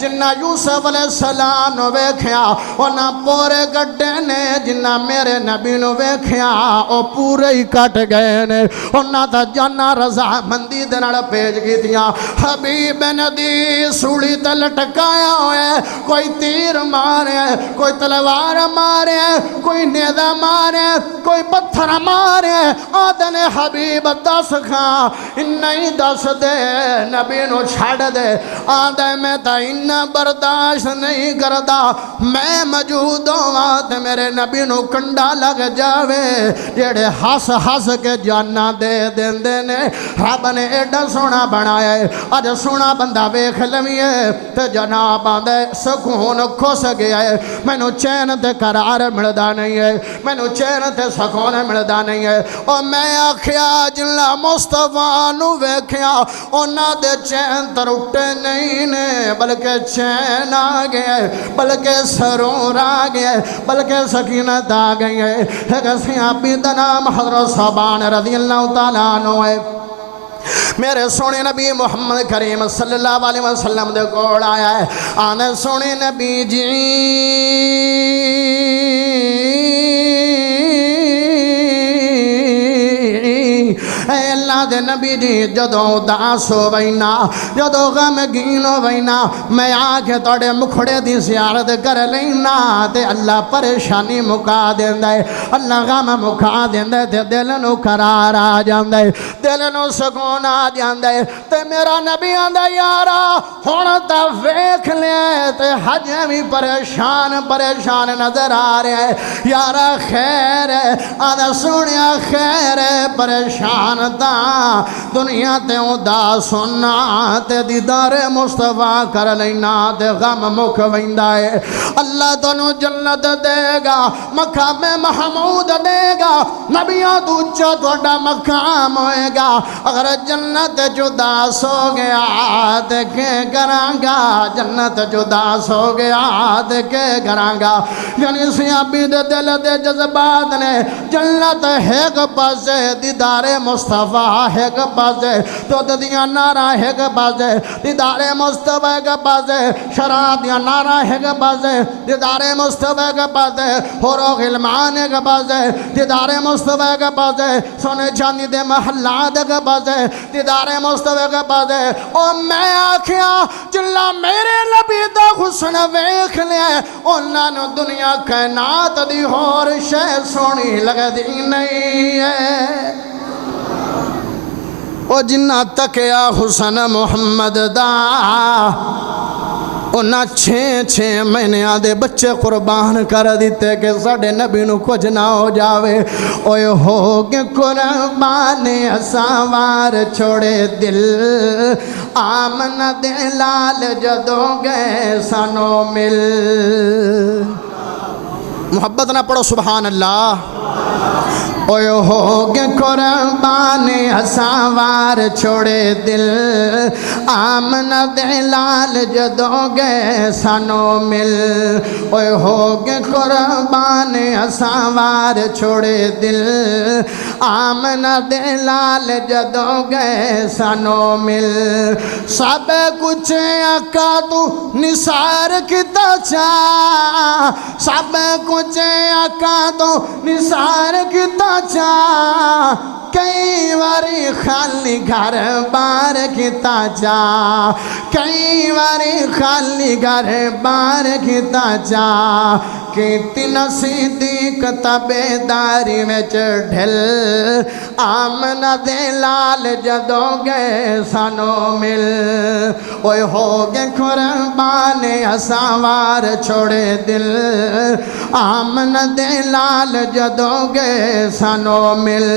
جنہ یوسف علیہ السلام نو ویکھیا اونا پورے گڈے نے جنہ میرے نبی نو ویکھیا او پورے ہی کٹ گئے نے اونا تا جانا رضا مندی دنال پیج کی دیا حبیب ندی سوڑی تے لٹکایا ہوئے کوئی تیر مارے کوئی تلوار مارے کوئی نیدہ مارے کوئی پتھر مارے آدھن حبیب دس کھا نہیں دس دے نبی نو چھاڑ دے آدھے میں تا انہ برداشت نہیں کردا میں موجود ہوں میرے نبی نو کنڈا لگ جاوے جیڑے ہس ہس کے جانا دے دین دینے رب نے ایڈا سونا بنایا ہے آج سونا بندہ ویکھ لویے تے جناب آدھے سکون کھوس گیا ہے میں نو چین تے قرار ملدا نہیں ہے میں نو چین تے سکون ملدا نہیں ہے اور میں آکھیا جنہ مصطفیٰ نو ویکھیا اونا دے چین تر اٹھے نہیں نے بلکہ چین آ گئے بلکہ سرور آ گئے بلکہ سکینت آ گئی ہے ایک صحابی دا نام حضرت صحابان رضی اللہ تعالیٰ عنہ ہے میرے سونے نبی محمد کریم صلی اللہ علیہ وسلم دے کوڑ آیا ہے آنے سونے نبی جی اے اللہ دے نبی جی جدو اداس ہو وینا جدو غمگین ہو وینا میں آکے توڑے مکھڑے دی زیارت کر لینا تے اللہ پریشانی مکا دیندے اللہ غم مکا دیندے تے دل نو قرار آ جاندے دل نو سکون آ جاندے تے میرا نبی آندے یارا ہونا تا ویکھ لے تے حجے بھی پریشان نظر آ رہے ہیں یارا خیر ہے آدھا سنیا خیر ہے پریشان دا دنیا تے اداس ہونا تے دیدار مصطفیٰ کر لینا تے غم مک ویندا ہے اللہ تنو جنت دے گا مقام محمود دے گا نبیوں تو اچھا توڑا مقام ہوئے گا اگر جنت جداس ہو گیا تے کے کرانگا جنت جداس ہو گیا تے کے کرانگا یعنی سیابی دے دل دے جذبات نے جنت ایک پاسے دیدار مصطفیٰ ایک پاسے تو دیا نعرہ ایک پاسے دیدار مصطفیٰ ایک پاسے شراب دیا نعرہ ایک پاسے دیدار مصطفیٰ ایک پاسے حورو غلمان ایک پاسے دیدار مصطفیٰ ایک پاسے سونے چاندی دے محلات ایک پاسے دیدار مصطفیٰ ایک پاسے اور میں آکھیا جلا میرے نبی دا حسن ویکھ لیا انہاں نو دنیا کائنات دی ہور شے سونی لگ دی نہیں ہے او جنہ تکیا حسن محمد دا انہاں 6 مہینے آدھے بچے قربان کر دیتے کہ ساڑھے نبی نو کچھ نہ ہو جاوے اوے ہوگے قربان سوار چھوڑے دل آمنہ دے لال جدو گئے سنو مل محبت نہ پڑھو سبحان اللہ اوے ہوگے قربان سوار چھوڑے دل آمنہ دے لال جدو گئے سنو مل اوے ہوگے قربان سوار چھوڑے دل آمنہ دے لال جدو گئے سنو مل سب کچھ آقا تو نثار کتا چاہ سب کچھ آقا تو نثار کتا چاہ کئی باری خالی گھر بار کیتا جا کئی باری خالی گھر بار کیتا جا کیتی صدیق تابعداری وچ ڈھل آمنہ دے لال جدو گئے سانو مل اوے ہو گئے قربان اساوار چھوڑے دل آمنہ دے لال جدو گئے سانو مل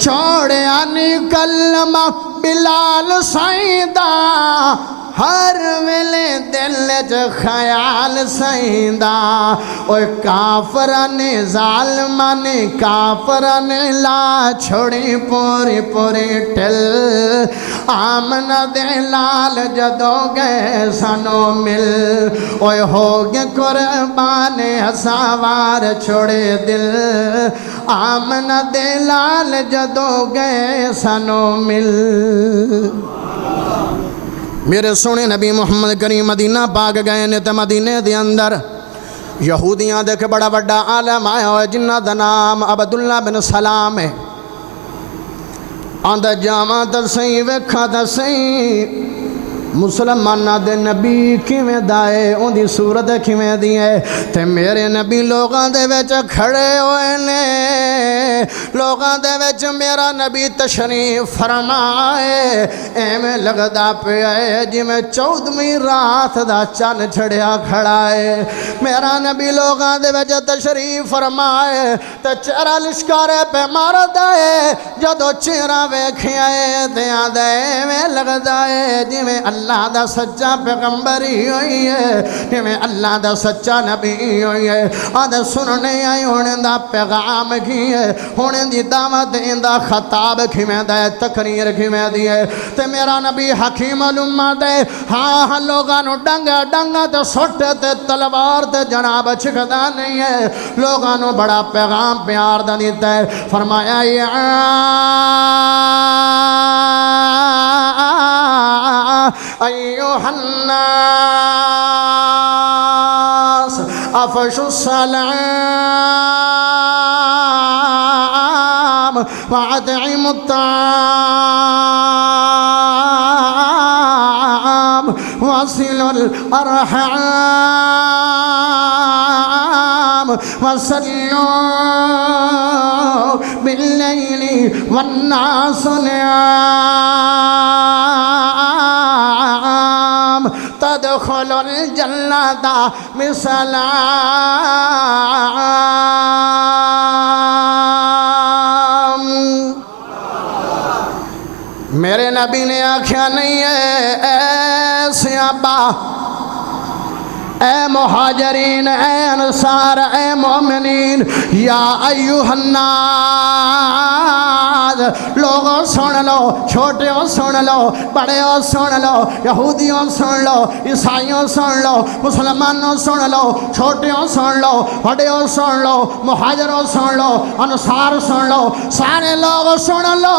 چھوڑے آنی کلمہ بلال سائیدہ ہر ویلے دل چ خیال سائیدہ اوے کافران ظالمان کافران لا چھوڑی پوری پوری ٹل آمنہ دے لال جدو گئے سانو مل اوے ہو گئے قربان اساوار چھوڑے دل آمنہ دے لال جدو گئے سانو مل میرے سونے نبی محمد کریم مدینہ پاک گئے نے تے مدینے دے اندر یہودیاں دے کے بڑا بڑا عالم آیا ہوئے جنہ دا نام عبداللہ بن سلام ہے آندہ جامع تسیں وکھا تسیں مسلمانہ دے نبی کیویں دائے ان دی صورت کیویں دیئے تے میرے نبی لوگاں دے وچ کھڑے ہوئے نے لوگاں دے وچ میرا نبی تشریف فرمائے ایمیں لگدا پہ آئے جی میں 14ویں رات دا چن چھڑیا کھڑا ہے میرا نبی لوگاں دے وچ تشریف فرمائے تے چہرہ لشکارے پہ مار دائے جدو چہرہ ویکھے آئے تے آدھے ایمیں لگدا ہے جی میں اللہ دا سچا پیغمبری ہوئی ہے کہ میں اللہ دا سچا نبی ہوئی ہے آدھے سننے آئی ہونے دا پیغام کی ہے ہونے دی دعوت دیں دا خطاب کی میں دے تقریر کی میں دیئے تے میرا نبی حکیم الامہ دے ہاں لوگانو ڈنگا ڈنگا تے سوٹے تے تلوار تے جناب چھکدا نہیں ہے لوگانو بڑا پیغام پیار دا دیتا ہے فرمایا ایوہ الناس افشوا السلام واطعموا الطعام وصلوا الأرحام وصلوا بالليل والناس نيام تدخل الجنة بسلام میرے نبی نے آکھیا نہیں ہے اے صحابہ اے مہاجرین اے انصار اے مومنین یا ایوہ الناس لوگوں سن لو چھوٹیوں سن لو بڑیوں سن لو یہودیوں سن لو عیسائیوں سن لو مسلمانوں سن لو چھوٹیوں سن لو بڑیوں سن لو مہاجروں سن لو انصار سن لو سارے لوگ سن لو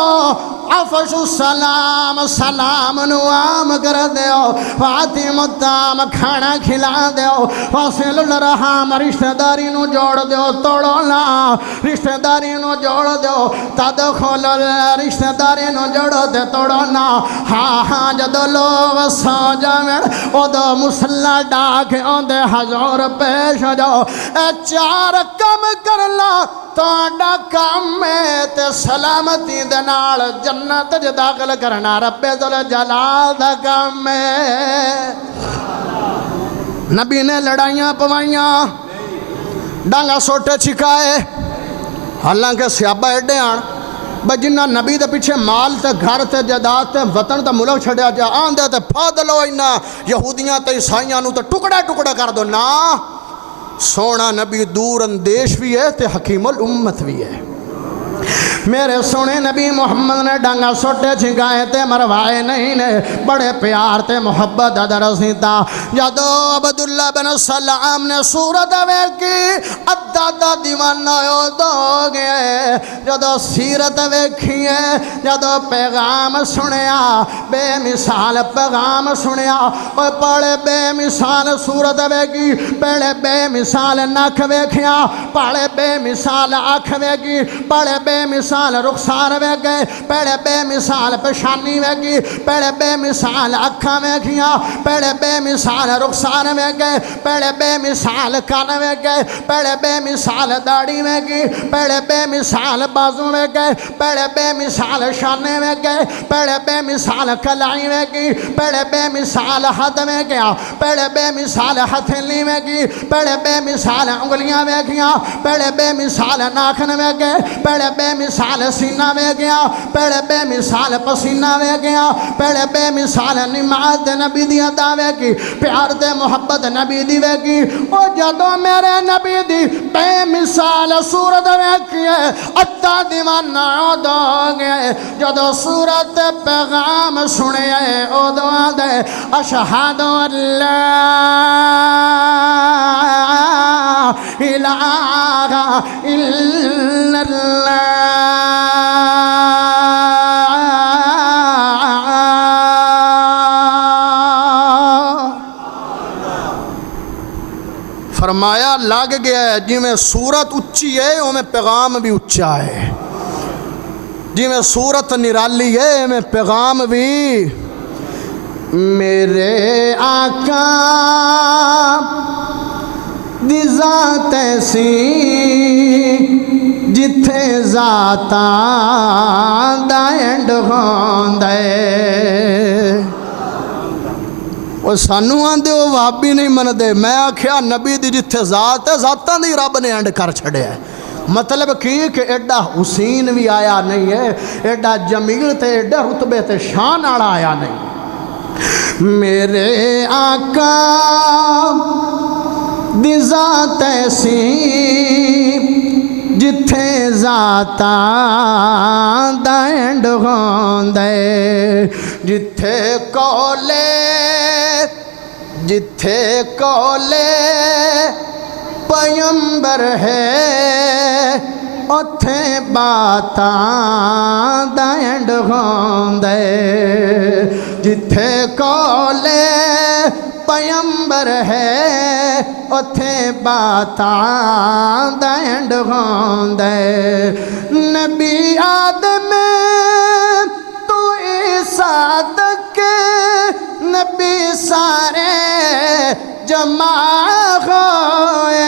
افشوا السلام سلام نوام کر دیو فاطم الطعام کھانا کھلا دیو فاصل الرحام رشتہ داری نو جوڑ دیو توڑو نا رشتہ داری نو جوڑ دیو تدخل رشتہ داری نو جوڑو دے توڑو نا ہاں ہاں جدو لوگ سو جاویں او دو مسلح ڈاکے اون دے حضور پیش ہو جاؤ اے چار کم کر لا تو کام میں تے سلامتی دنال جنت داخل کرنا رب ذوالجلال دا کام میں نبی نے لڑائیاں پوائیاں ڈانگا سوٹے چھکائے حالانکہ صحابہ ایڈے آن بجنہ نبی دے پیچھے مال تے گھر تے جداد تے وطن تے ملک چھڑیا جا آن دے تے پھاد لو اینا یہودیاں تے عیسائیاں نو تے ٹکڑا ٹکڑا کر دو نا سونا نبی دور اندیش بھی ہے تے حکیم الامت بھی ہے میرے سونے نبی محمد نے ڈانگا سوٹے چھگائے تے مروائے نہیں نے بڑے پیار تے محبت درسیتا جدو عبداللہ بن سلام نے صورت ویکھی ادھا دیوانہ دو گئے جدو سیرت ویکھیے جدو پیغام سنیا بے مثال پیغام سنیا اور پڑے بے مثال صورت ویکھی پڑے بے مثال نکھ ویکھیا پڑے بے مثال آنکھ ویکھی پڑے بے مثال مثال رخسار ویکھے پیڑے بے مثال پیشانی ویکھی پیڑے بے مثال اکھاں ویکھیاں پیڑے بے مثال رخسار ویکھے پیڑے بے مثال کان ویکھے پیڑے بے مثال داڑھی ویکھی پیڑے بے مثال بازو ویکھے پیڑے بے مثال شانے ویکھے پیڑے بے مثال کلائی ویکھی پیڑے بے مثال ہاتھ ویکھیا پیڑے بے مثال ہتھیلی ویکھی پیڑے بے مثال انگلیاں ویکھیاں پیڑے بے مثال ناخن ویکھے پیڑے بے مثال سینہ ویکھیا پیڑے بے مثال پسینہ ویکھیا پیڑے بے مثال نماز نبی دی ادا ویکھی پیار تے محبت نبی دی ویکھی او جدوں میرے نبی دی بے مثال صورت ویکھی ہے اتا دیوانہ اودو گئے جدوں صورت پیغام سنے اودو دے اشہد اللہ الہ الا اللہ فرمایا لگ گیا ہے جی میں صورت اچھی ہے او میں پیغام بھی اچھا ہے جی میں صورت نرالی ہے میں پیغام بھی میرے آقا دی ذات ایسی جتھے ذاتاں دا اینڈ ہوندا ہے وہ سانو آندے وہ وہابی نہیں مندے میں آکھیا نبی دی جتھے ذات ہے ذاتاں دی رب نے اینڈ کر چھڑے ہے مطلب کی کہ ایڈا حسین بھی آیا نہیں ہے ایڈا جمیل تے ایڈا رتبے تے شان آڑا آیا نہیں میرے آقا دی ذات ایسی جتھے ذاتاں دا اینڈ ہوندا ہے جتھے کولے پیمبر ہے اتھے باتاں دا اینڈ ہوندا ہے جتھے کولے پیمبر ہے اتھے باتاں دا اینڈ ہوندا ہے نبی آدم تو عیسیٰ تک نبی سارے جمع ہوئے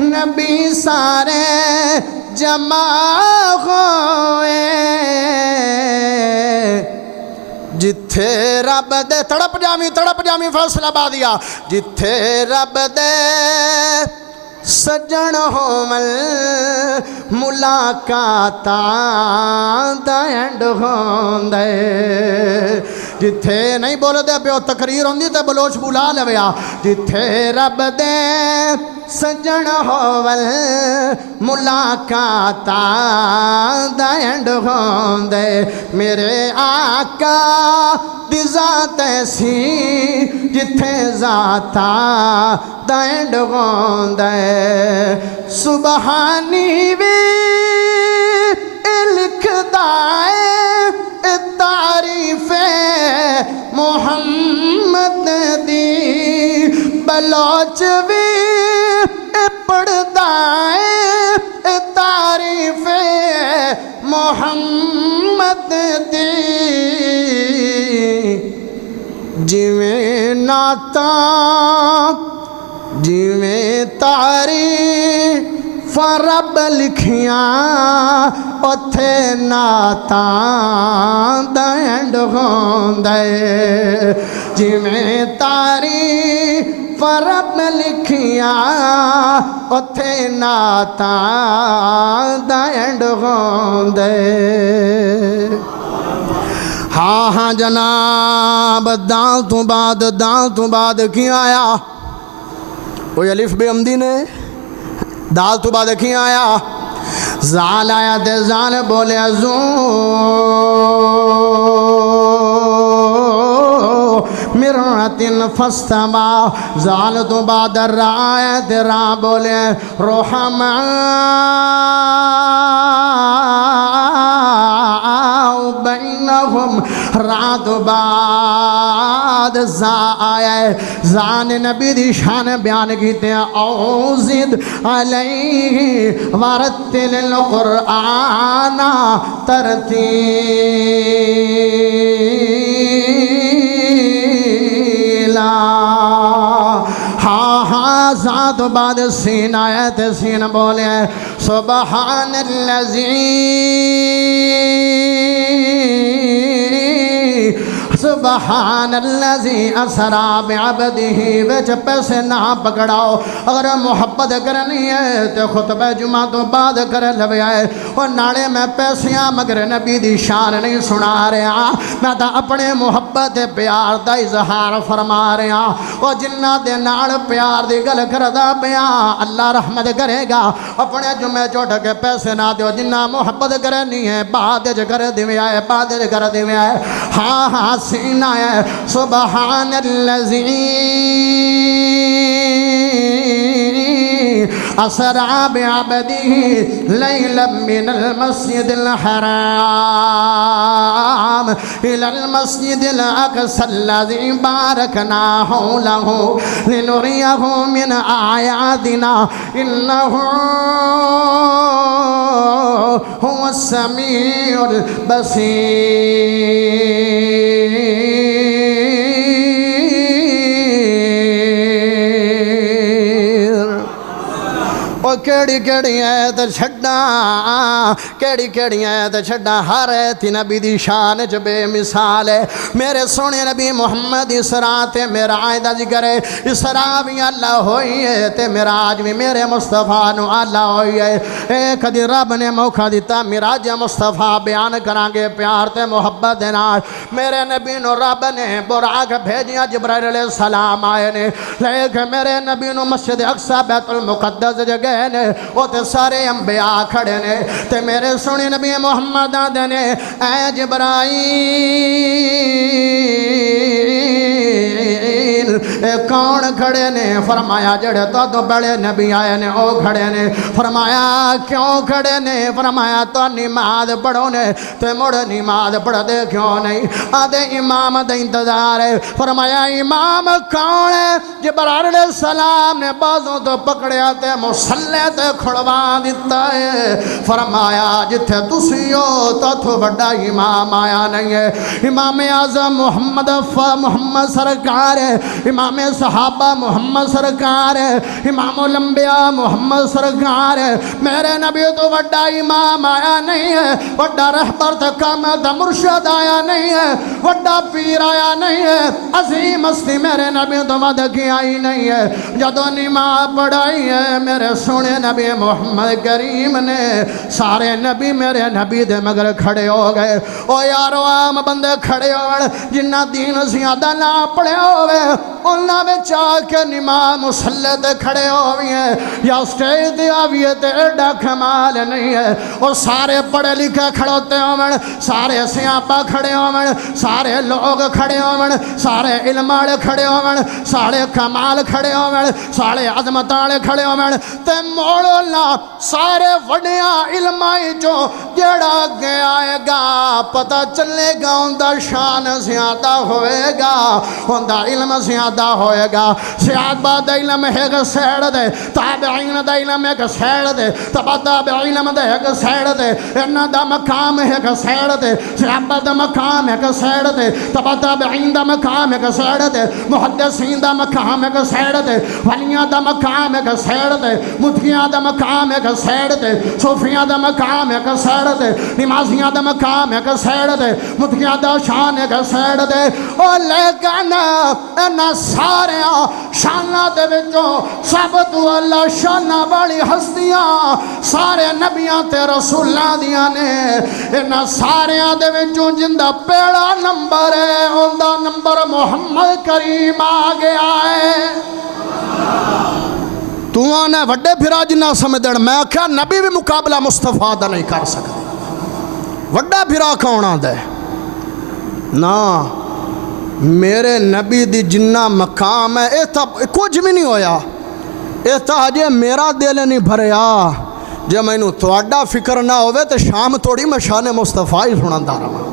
نبی سارے جمع ہوئے جتھے رب دے تڑپ جامی فیصلہ بادیا جتھے رب دے سجن ہومل ملاقاتاں دا اینڈ ہوندا ہے جتھے نہیں بولو دے پیو تقریر ہوندی تے بلوچ بلا لویا جتھے رب دے سجن ہوول ملاقاتاں دا اینڈ ہوندا ہے میرے آقا دی ذات ایسی جتھے ذاتاں دا اینڈ ہوندا ہے سبحانی بھی لکھدا ہے تعریف محمد دی بلوچ بھی پڑھدا ہے تعریف محمد دی جویں نعتاں جویں تعریف رب لکھیاں اتھے نعتاں دا اینڈ ہوندا ہے جویں تعریف رب لکھیاں اتھے نعتاں دا اینڈ ہوندا ہے ہاں ہاں جناب دال تو بعد کی آیا کوئی الف بے عمدی نے دال تو بعد کی آیا زال آیا تے زال بولے ازو مرتن فستما زال تو بعد را آیا تے را بولے رحمہ بینہم رات بعد بعد زا آیا ہے، زان نبی دی شان بیان کیتے ہیں، اوزد علیہ ورتل القرآن ترتیلا۔ ہاں ہاں ذات بعد سین آیا تے سین بولے سبحان سبحان الذی اسرا بعبدہ، وچ پیسے نہ پکڑاؤ، اگر محبت کرنی ہے تو خطبہ جمعہ تو بعد کر لوے آئے، اور ناڑے میں پیسیاں مگر نبی دی شان نہیں سنا رہا، میں تا اپنے محبت پیار دا اظہار فرما رہا، اور جنہ دے ناڑ پیار دی گل کردہ بیان اللہ رحمت کرے گا۔ اپنے جمعہ چوٹ کے پیسے نہ دیو، جنہ محبت کرنی ہے بعد کر دیوے آئے، بعد کر دیوے آئے۔ ہاں ہاں سین آیا ہے سبحان الذی اسرا بعبدہ لیلا من المسجد الحرام الى المسجد الاقصى الذی بارکنا حولہ لنریہ من آیاتنا انہ هو السمیع البصیر۔ اور کیڑی کیڑی آیت چھڑا، کیڑی کیڑی آیت چھڑا، ہر ایت نبی دی شان چ بے مثال ہے۔ میرے سونے نبی محمد اسراء تے معراج دا ذکر ہے، اسراء بھی اللہ ہوئی ہے تے معراج بھی میرے مصطفیٰ نو اللہ ہوئی ہے۔ ایک دی رب نے موقع دیتا معراج مصطفیٰ بیان کرانگے پیار تے محبت نال۔ میرے نبی نو رب نے براق بھیجیا، جبرائیل علیہ السلام آئے نے، لیکن میرے نبی نو مسجد اقصی بیت المقدس جگہ نے، وہ تے سارے انبیاء کھڑے نے، تے میرے سونے نبی محمد آدھے نے اے جبرائیل اے کون کھڑے نے؟ فرمایا جڑے تو بڑے نبی آئے نے او کھڑے نے۔ فرمایا کیوں کھڑے نے؟ فرمایا تو نماز پڑھو نے، تے مڑ نماز پڑھ دے کیوں نہیں؟ آدھے امام دے انتظار ہے۔ فرمایا امام کون ہے؟ جبرائیل علیہ السلام نے بازوں تو پکڑیا تے مسلح تے کھڑوا دیتا ہے۔ فرمایا جتھے تسی ہو تو بڑا امام آیا نہیں ہے۔ امام اعظم محمد سرکار ہے، امام صحابہ محمد سرکار ہے، امام الانبیاء محمد سرکار ہے۔ میرے نبی تو بڑا امام آیا نہیں ہے، بڑا رہبر تے قامت مرشد آیا نہیں ہے، بڑا پیر آیا نہیں ہے، عظیم ہستی میرے نبی تو ود کی آئی نہیں ہے۔ جدو نماز پڑھائی ہے میرے سونے نبی محمد کریم نے، سارے نبی میرے نبی دے مگر کھڑے ہو گئے۔ او یارو عام بندے کھڑے ہوئے جنہ دین زیادہ نہ پڑھے ہوئے، انہاں میں چاہ کے نماز مسلح تے کھڑے ہوئے ہیں، یا سٹیج دے آویے تے ایڈا کمال نہیں ہے۔ اور سارے پڑھے لکھے کھڑوتے ہوئے، سارے سیاپا کھڑے ہوئے، سارے لوگ کھڑے ہوئے، سارے علم والے کھڑے ہوئے، سارے کمال کھڑے ہوئے، سارے عظمت والے کھڑے ہوئے، تے موڑو اللہ سارے وڈیاں علمائی جو جڑا گیا آئے گا پتہ چلے گا اندہ شان زیادہ ہوئے گا، اندہ علم زیادہ ہوئے گا۔ صحابہ دا علم ایک سیڑ دے، تابعین دا علم ایک سیڑ دے، تبا تابعین دا ایک سیڑ دے، انہ دا مقام ایک سیڑ دے، صحابہ دا مقام ایک سیڑ دے، تبا تابعین دا مقام ایک سیڑ دے، محدثین دا مقام ایک سیڑ دے، ولیاں دا مقام ایک سیڑ دے، مدھیاں دا مقام ایک سیڑ دے، صوفیاں دا مقام ایک سیڑ دے، نمازیاں دا مقام ایک سیڑ دے، مدھیاں دا شان ایک سیڑ دے۔ او لیکن انہ سارے شانہ دے وچوں سب تو اللہ شانہ والی ہستیاں سارے نبیاں تے رسولاں دیاں نے، انہ سارے دے وچوں جندہ پیڑا نمبر ہے اندہ نمبر محمد کریم آگیا ہے۔ تو آنے وڈے پھرا جنہ سمجھڑ، میں کیا نبی بھی مقابلہ مصطفیٰ دا نہیں کر سکتے، وڈا پھرا کھونا دے نا۔ میرے نبی دی جنہ مقام ہے کچھ بھی نہیں ہویا، جے میرا دل نہیں بھریا، جے میں نو توڑا فکر نہ ہوئے تو شام توڑی میں شان مصطفیٰ ہی سنا دا رہا۔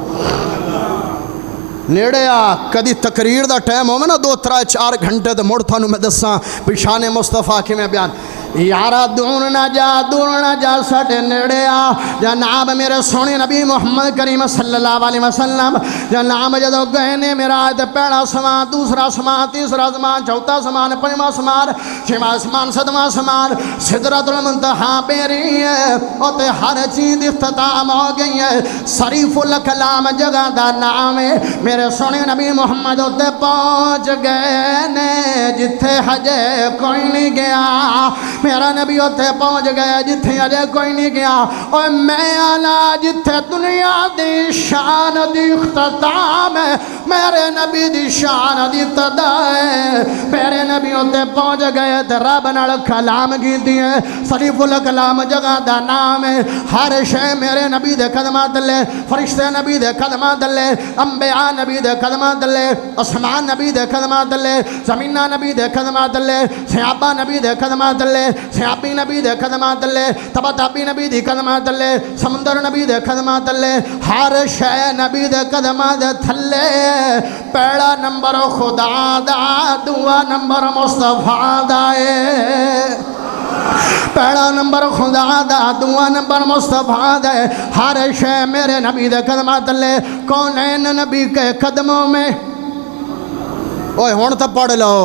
نیڑے آ کدی تقریر دا ٹائم ہوگا نا 2-3-4 گھنٹے تو مڑ تھانوں میں دساں بھی شان مصطفیٰ کی میں بیان یارا دور نہ جا ساڈے نیڑے آ جناب میرے سونے نبی محمد کریم صلی اللہ علیہ وسلم جناب جدو گئے نے میرا آیت پہلا سمان دوسرا سمان تیسرا سمان چوتھا سمان پنجواں سمان چھواں سمان ساتواں سمان سدرۃ المنتہا پہ رہی ہے اوتے ہر چیز اختتام ہو گئی ہے صریف الکلام جگہ دا نام ہے میرے سونے نبی محمد اوتے پہنچ گئے نے جتھے ہجے کوئی نہیں گیا میرا نبی اوتے پہنچ گیا جتھے ہجے کوئی نہیں گیا اور میں آنا جتھے دنیا دی شان دی اختتام ہے میرے نبی دی شان دی ابتدا ہے میرے نبی اوتے پہنچ گئے تے رب نال کلام کیتی ہے صریف الکلام جگہ دا نام ہے ہر شے میرے نبی دے قدماں تلے فرشتے نبی دے قدماں تلے انبیاء نبی دے قدماں تلے آسمان نبی دے قدماں تلے زمیناں نبی دے قدماں تلے صحابہ نبی دے قدماں تلے صحابی نبی دے قدماں تلے تبا تابی نبی دی قدماں تلے سمندر نبی دے قدماں تلے ہر شے نبی دے قدماں دے تھلے پہلا نمبر خدا دا دعا نمبر مصطفیٰ دا ہے پہلا نمبر خدا دا دعا نمبر مصطفیٰ دا ہے ہر شے میرے نبی دے قدماں تلے کونین نبی کے قدموں میں اوہ ہون تا پڑھ لو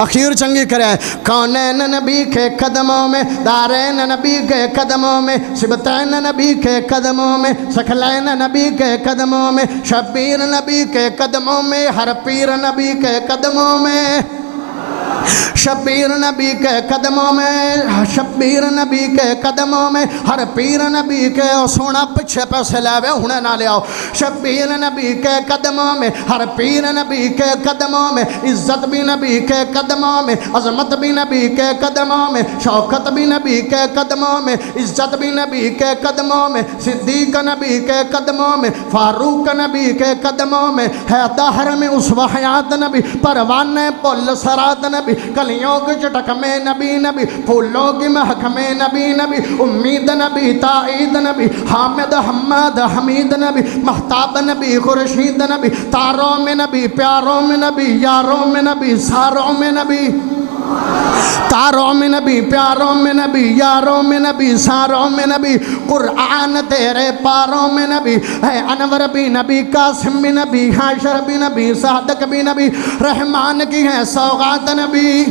اخیر چنگی کرے کونین نبی کے قدموں میں دارین نبی کے قدموں میں سبتین نبی کے قدموں میں سکلین نبی کے قدموں میں شبیر نبی کے قدموں میں ہر پیر نبی کے قدموں میں شبیر نبی کے قدموں میں شبیر نبی کے قدموں میں ہر پیر نبی کے سونا پچھے پیسے لے ہونے نہ لے آؤ شبیر نبی کے قدموں میں ہر پیر نبی کے قدموں میں عزت بھی نبی کے قدموں میں عظمت بھی نبی کے قدموں میں شوکت بھی نبی کے قدموں میں عزت بھی نبی کے قدموں میں صدیق نبی کے قدموں میں فاروق نبی کے قدموں میں ہے دہر میں اسوہ حیات نبی پروان پل سرات نبی کلیوں کی چٹک میں نبی نبی پھولوں کی مہک میں نبی نبی امید نبی تائید نبی حامد حماد حمید نبی محتاب نبی خورشید نبی تاروں میں نبی پیاروں میں نبی یاروں میں نبی ساروں میں نبی تاروں میں نبی پیاروں میں نبی یاروں میں نبی ساروں میں نبی قرآن تیرے پاروں میں نبی ہے انور بھی نبی قاسم بھی نبی حاشر بھی نبی صادق بھی نبی رحمان کی ہے سوغات نبی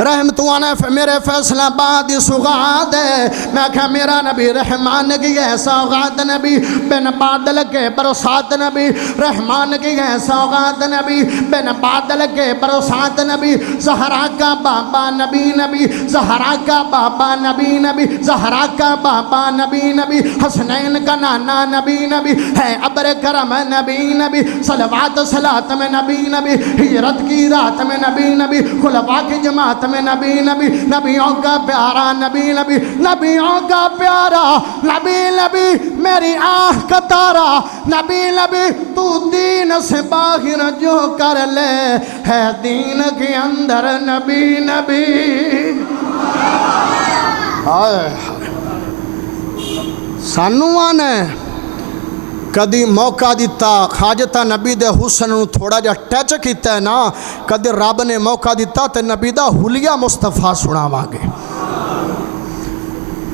رحم تو آنا میرے فیصلہ باد سوغات ہے میں کہا میرا نبی رحمان کی ہے سوغات نبی بن بادل کے برسات نبی رحمان کی ہے سوغات نبی بن بادل کے برسات نبی زہرا کا بابا نبی نبی زہرا کا بابا نبی نبی زہرا کا بابا نبی نبی حسنین کا نانا نبی نبی ہے ابر کرم نبی نبی صلوات صلات میں نبی نبی ہجرت کی رات میں نبی نبی خلفاء کی جماعت میں نبی نبی نبیوں کا پیارا نبی نبی نبیوں کا پیارا نبی نبی میری آنکھ کا تارا نبی نبی تو دین سے باہر جو کر لے ہے دین کے اندر نبی نبی سانو آنے کدی موقع دیتا خواجہ نبی دے حسن نو تھوڑا جا ٹچ کیتا ہے نا کدی رب نے موقع دیتا تے نبی دا حلیہ مصطفیٰ سناواں گے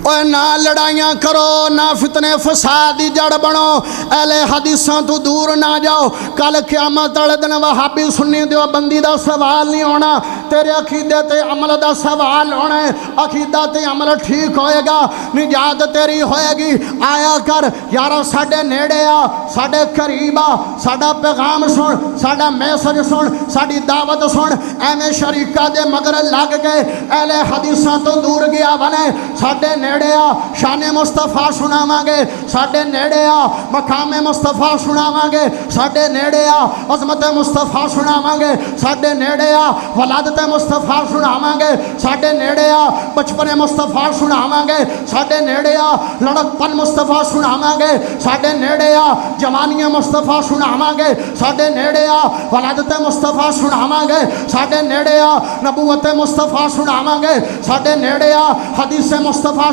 اوہ نہ لڑائیاں کرو نہ فتنے فسادی جڑ بنو اہل حدیثاں تو دور نہ جاؤ کل قیامت والے دن وہابی سنی دیو بندی دا سوال نہیں ہونا تیرے عقیدے تے عمل دا سوال ہونا ہے عقیدہ تے عمل ٹھیک ہوئے گا نجات تیری ہوئے گی آیا کر یارا ساڑھے نیڑے آ ساڑھے قریب آ ساڑھا پیغام سن ساڑھا میسج سن ساڑھی دعوت سن ایمیں شریکہ دے مگر لگ گئے اہل حدیثاں تو دور گیا بنے ساڑھے نیڑے آ شان مصطفیٰ سناواں گے ساڑھے نیڑے آ مقام مصطفیٰ سناواں گے ساڑھے نیڑے آ عظمت مصطفیٰ سناواں گے ساڑھے نیڑے آ ولادت مصطفیٰ سناواں گے ساڑھے نیڑے آ بچپن مصطفیٰ سناواں گے ساڑھے نیڑے آ لڑک پن مصطفیٰ سناواں گے ساڑھے نیڑے آ جوانی مصطفیٰ سناواں گے ساڑھے نیڑے آ ولادت مصطفیٰ سناواں گے ساڑھے نیڑے آ نبوت مصطفیٰ سناواں گے ساڑھے نیڑے آ حدیث مصطفیٰ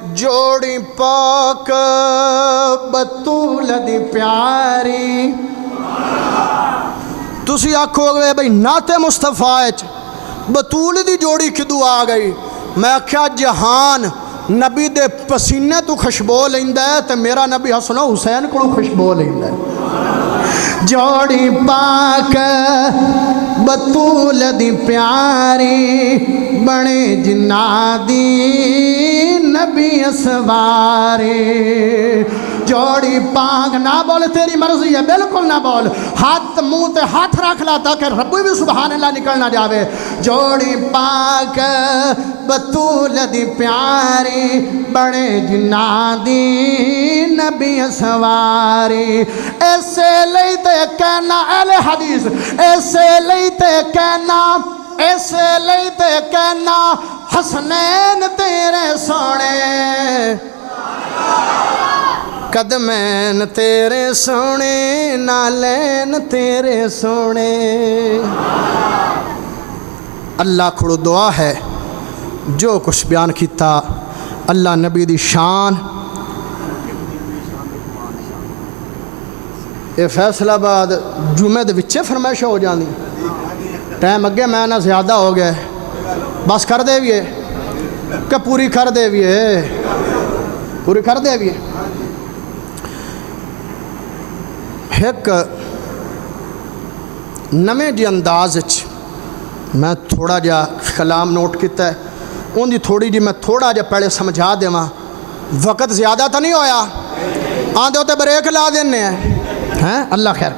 جوڑی پاک بطول دی پیاری. تسی آکھو گے بھئی نعت مصطفیٰ بطول دی جوڑی کدو آ گئی؟ میں کیا جہان نبی دے پسینے تو خوشبو لیندہ ہے تے میرا نبی حسن و حسین کو خوشبو لیندہ ہے. جوڑی پاک بطول دی پیاری بڑے جنہ دی نبی اسواری. جوڑی پاک نہ بول تیری مرضی ہے بالکل نہ بول ہاتھ منہ تے ہاتھ رکھ لا تاکہ رب بھی سبحان اللہ نکل نہ جاوے. جوڑی پاک بطول دی پیاری بڑے جنہ دی نبی اسواری. ایسے لیتے کہنا اہل حدیث ایسے لیتے کہنا ایسے لیتے کہنا حسنین تیرے سونے قدمین تیرے سونے نالین تیرے سونے. اللہ کھڑو دعا ہے جو کچھ بیان کیتا اللہ نبی دی شان. یہ فیصلہ بعد جمعہ دے وچے فرمائش ہو جاندی ٹائم اگے میں نہ زیادہ ہو گئے بس کر دے بھی ہے کہ پوری کر دے بھی ہے پوری کر دے بھی ہے. ایک نمے جی انداز میں تھوڑا جا کلام نوٹ کیتا ہے ان دی تھوڑی جی میں تھوڑا جا پہلے سمجھا دے ماں وقت زیادہ تا نہیں ہویا آن دے ہوتے بریک لا دینے ہیں اللہ خیر.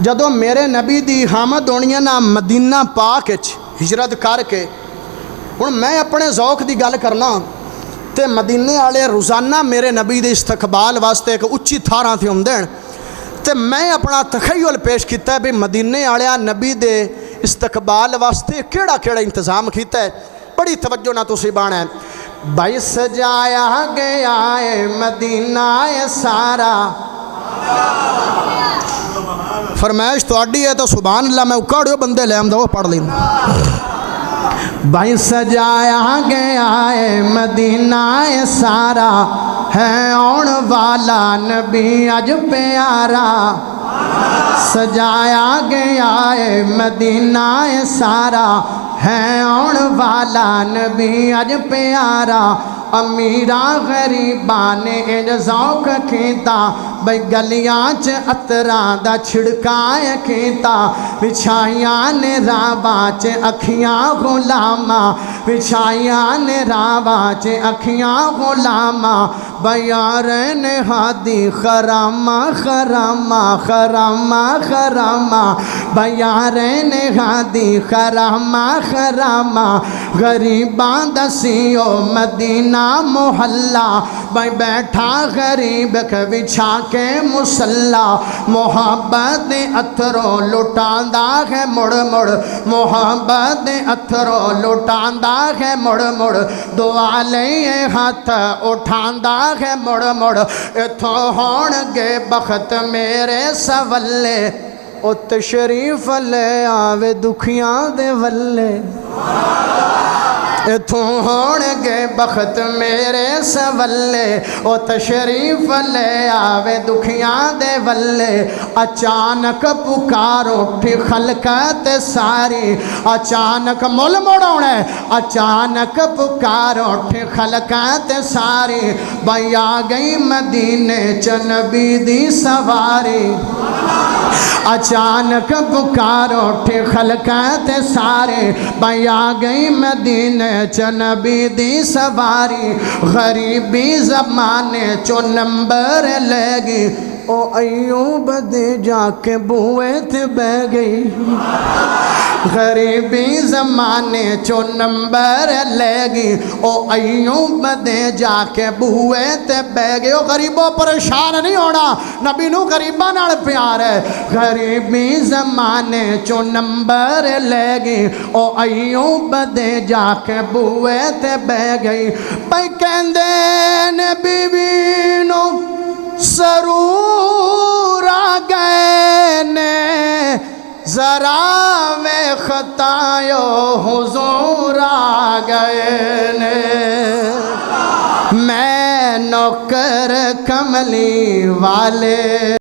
جدو میرے نبی دی حامد ہونی ہے نا مدینہ پاک ہجرت کر کے ہن میں اپنے ذوق دی گل کرنا تے مدینے والے روزانہ میرے نبی دے استقبال واسطے ایک اچھی تھاراں تھی ہوندین تے میں اپنا تخیل پیش کیتا ہے بھی مدینے والے نبی دے استقبال واسطے کیڑا کیڑا انتظام کیتا ہے. بڑی توجہ نہ تسی بانا ہے. بھائی سجایا گیا ہے مدینہ سارا فرمائش تو اڈی ہے تو سبحان اللہ میں اکاڑیو بندے لے آمدہ وہ پڑھ لیں. بھائی سجایا گیا ہے مدینہ سارا ہے آن والا نبی اج پیارا. سجایا گیا ہے مدینہ سارا ہے آن والا نبی اج پیارا. امیران غریبان انج ذوق کھیتا بھئی گلیاں چ اتراں دا چھڑکائے کھیتا. بچھائیاں نے راواں چ اکھیاں غلاماں بچھائیاں نے راواں چ اکھیاں غلاماں. بیارین ہادی خرامہ خرامہ خرامہ خرامہ بیارین ہادی خرامہ خرامہ. غریباں دسیو مدینہ محلہ بھائی بیٹھا غریب کے بچھا کے مسلح. محبت اتھرو لٹاندہ ہے مڑ مڑ محبت اتھرو لٹاندہ ہے مڑ مڑ. دعا لئے ہاتھ اٹھاندہ ہے مڑ مڑ. اتھو ہون گے بخت میرے سولے او تشریف لے آوے دکھیاں دے ولے. اتھوں ہون گے بخت میرے سولے او تشریف لے آوے دکھیاں دے ولے. اچانک پکار اٹھی خلقت ساری اچانک مل موڑونے اچانک پکار اٹھی خلقت ساری. بھائی آ گئی مدینے چ نبی دی سواری. اچانک پکار اٹھی خلقت سارے بھائی آ گئی مدینے چ نبی دی سواری. غریبی زمانے چو نمبر لے گی او ایوب دے جا کے بوئے تے بہ گئی. غریبی زمانے چو نمبر لے گی او ایوب دے جا کے بوئے تے بہ گئی. او غریبوں پریشان نہیں ہونا نبی نو غریباں نال پیار ہے. غریبی زمانے چو نمبر لے گی او ایوب دے جا کے بوئے تے بہ گئی. بھائی کہندے نے بی بی نو سرور آ گئے نے ذرا میں خطایو حضور آ گئے نے. میں نوکر کملی والے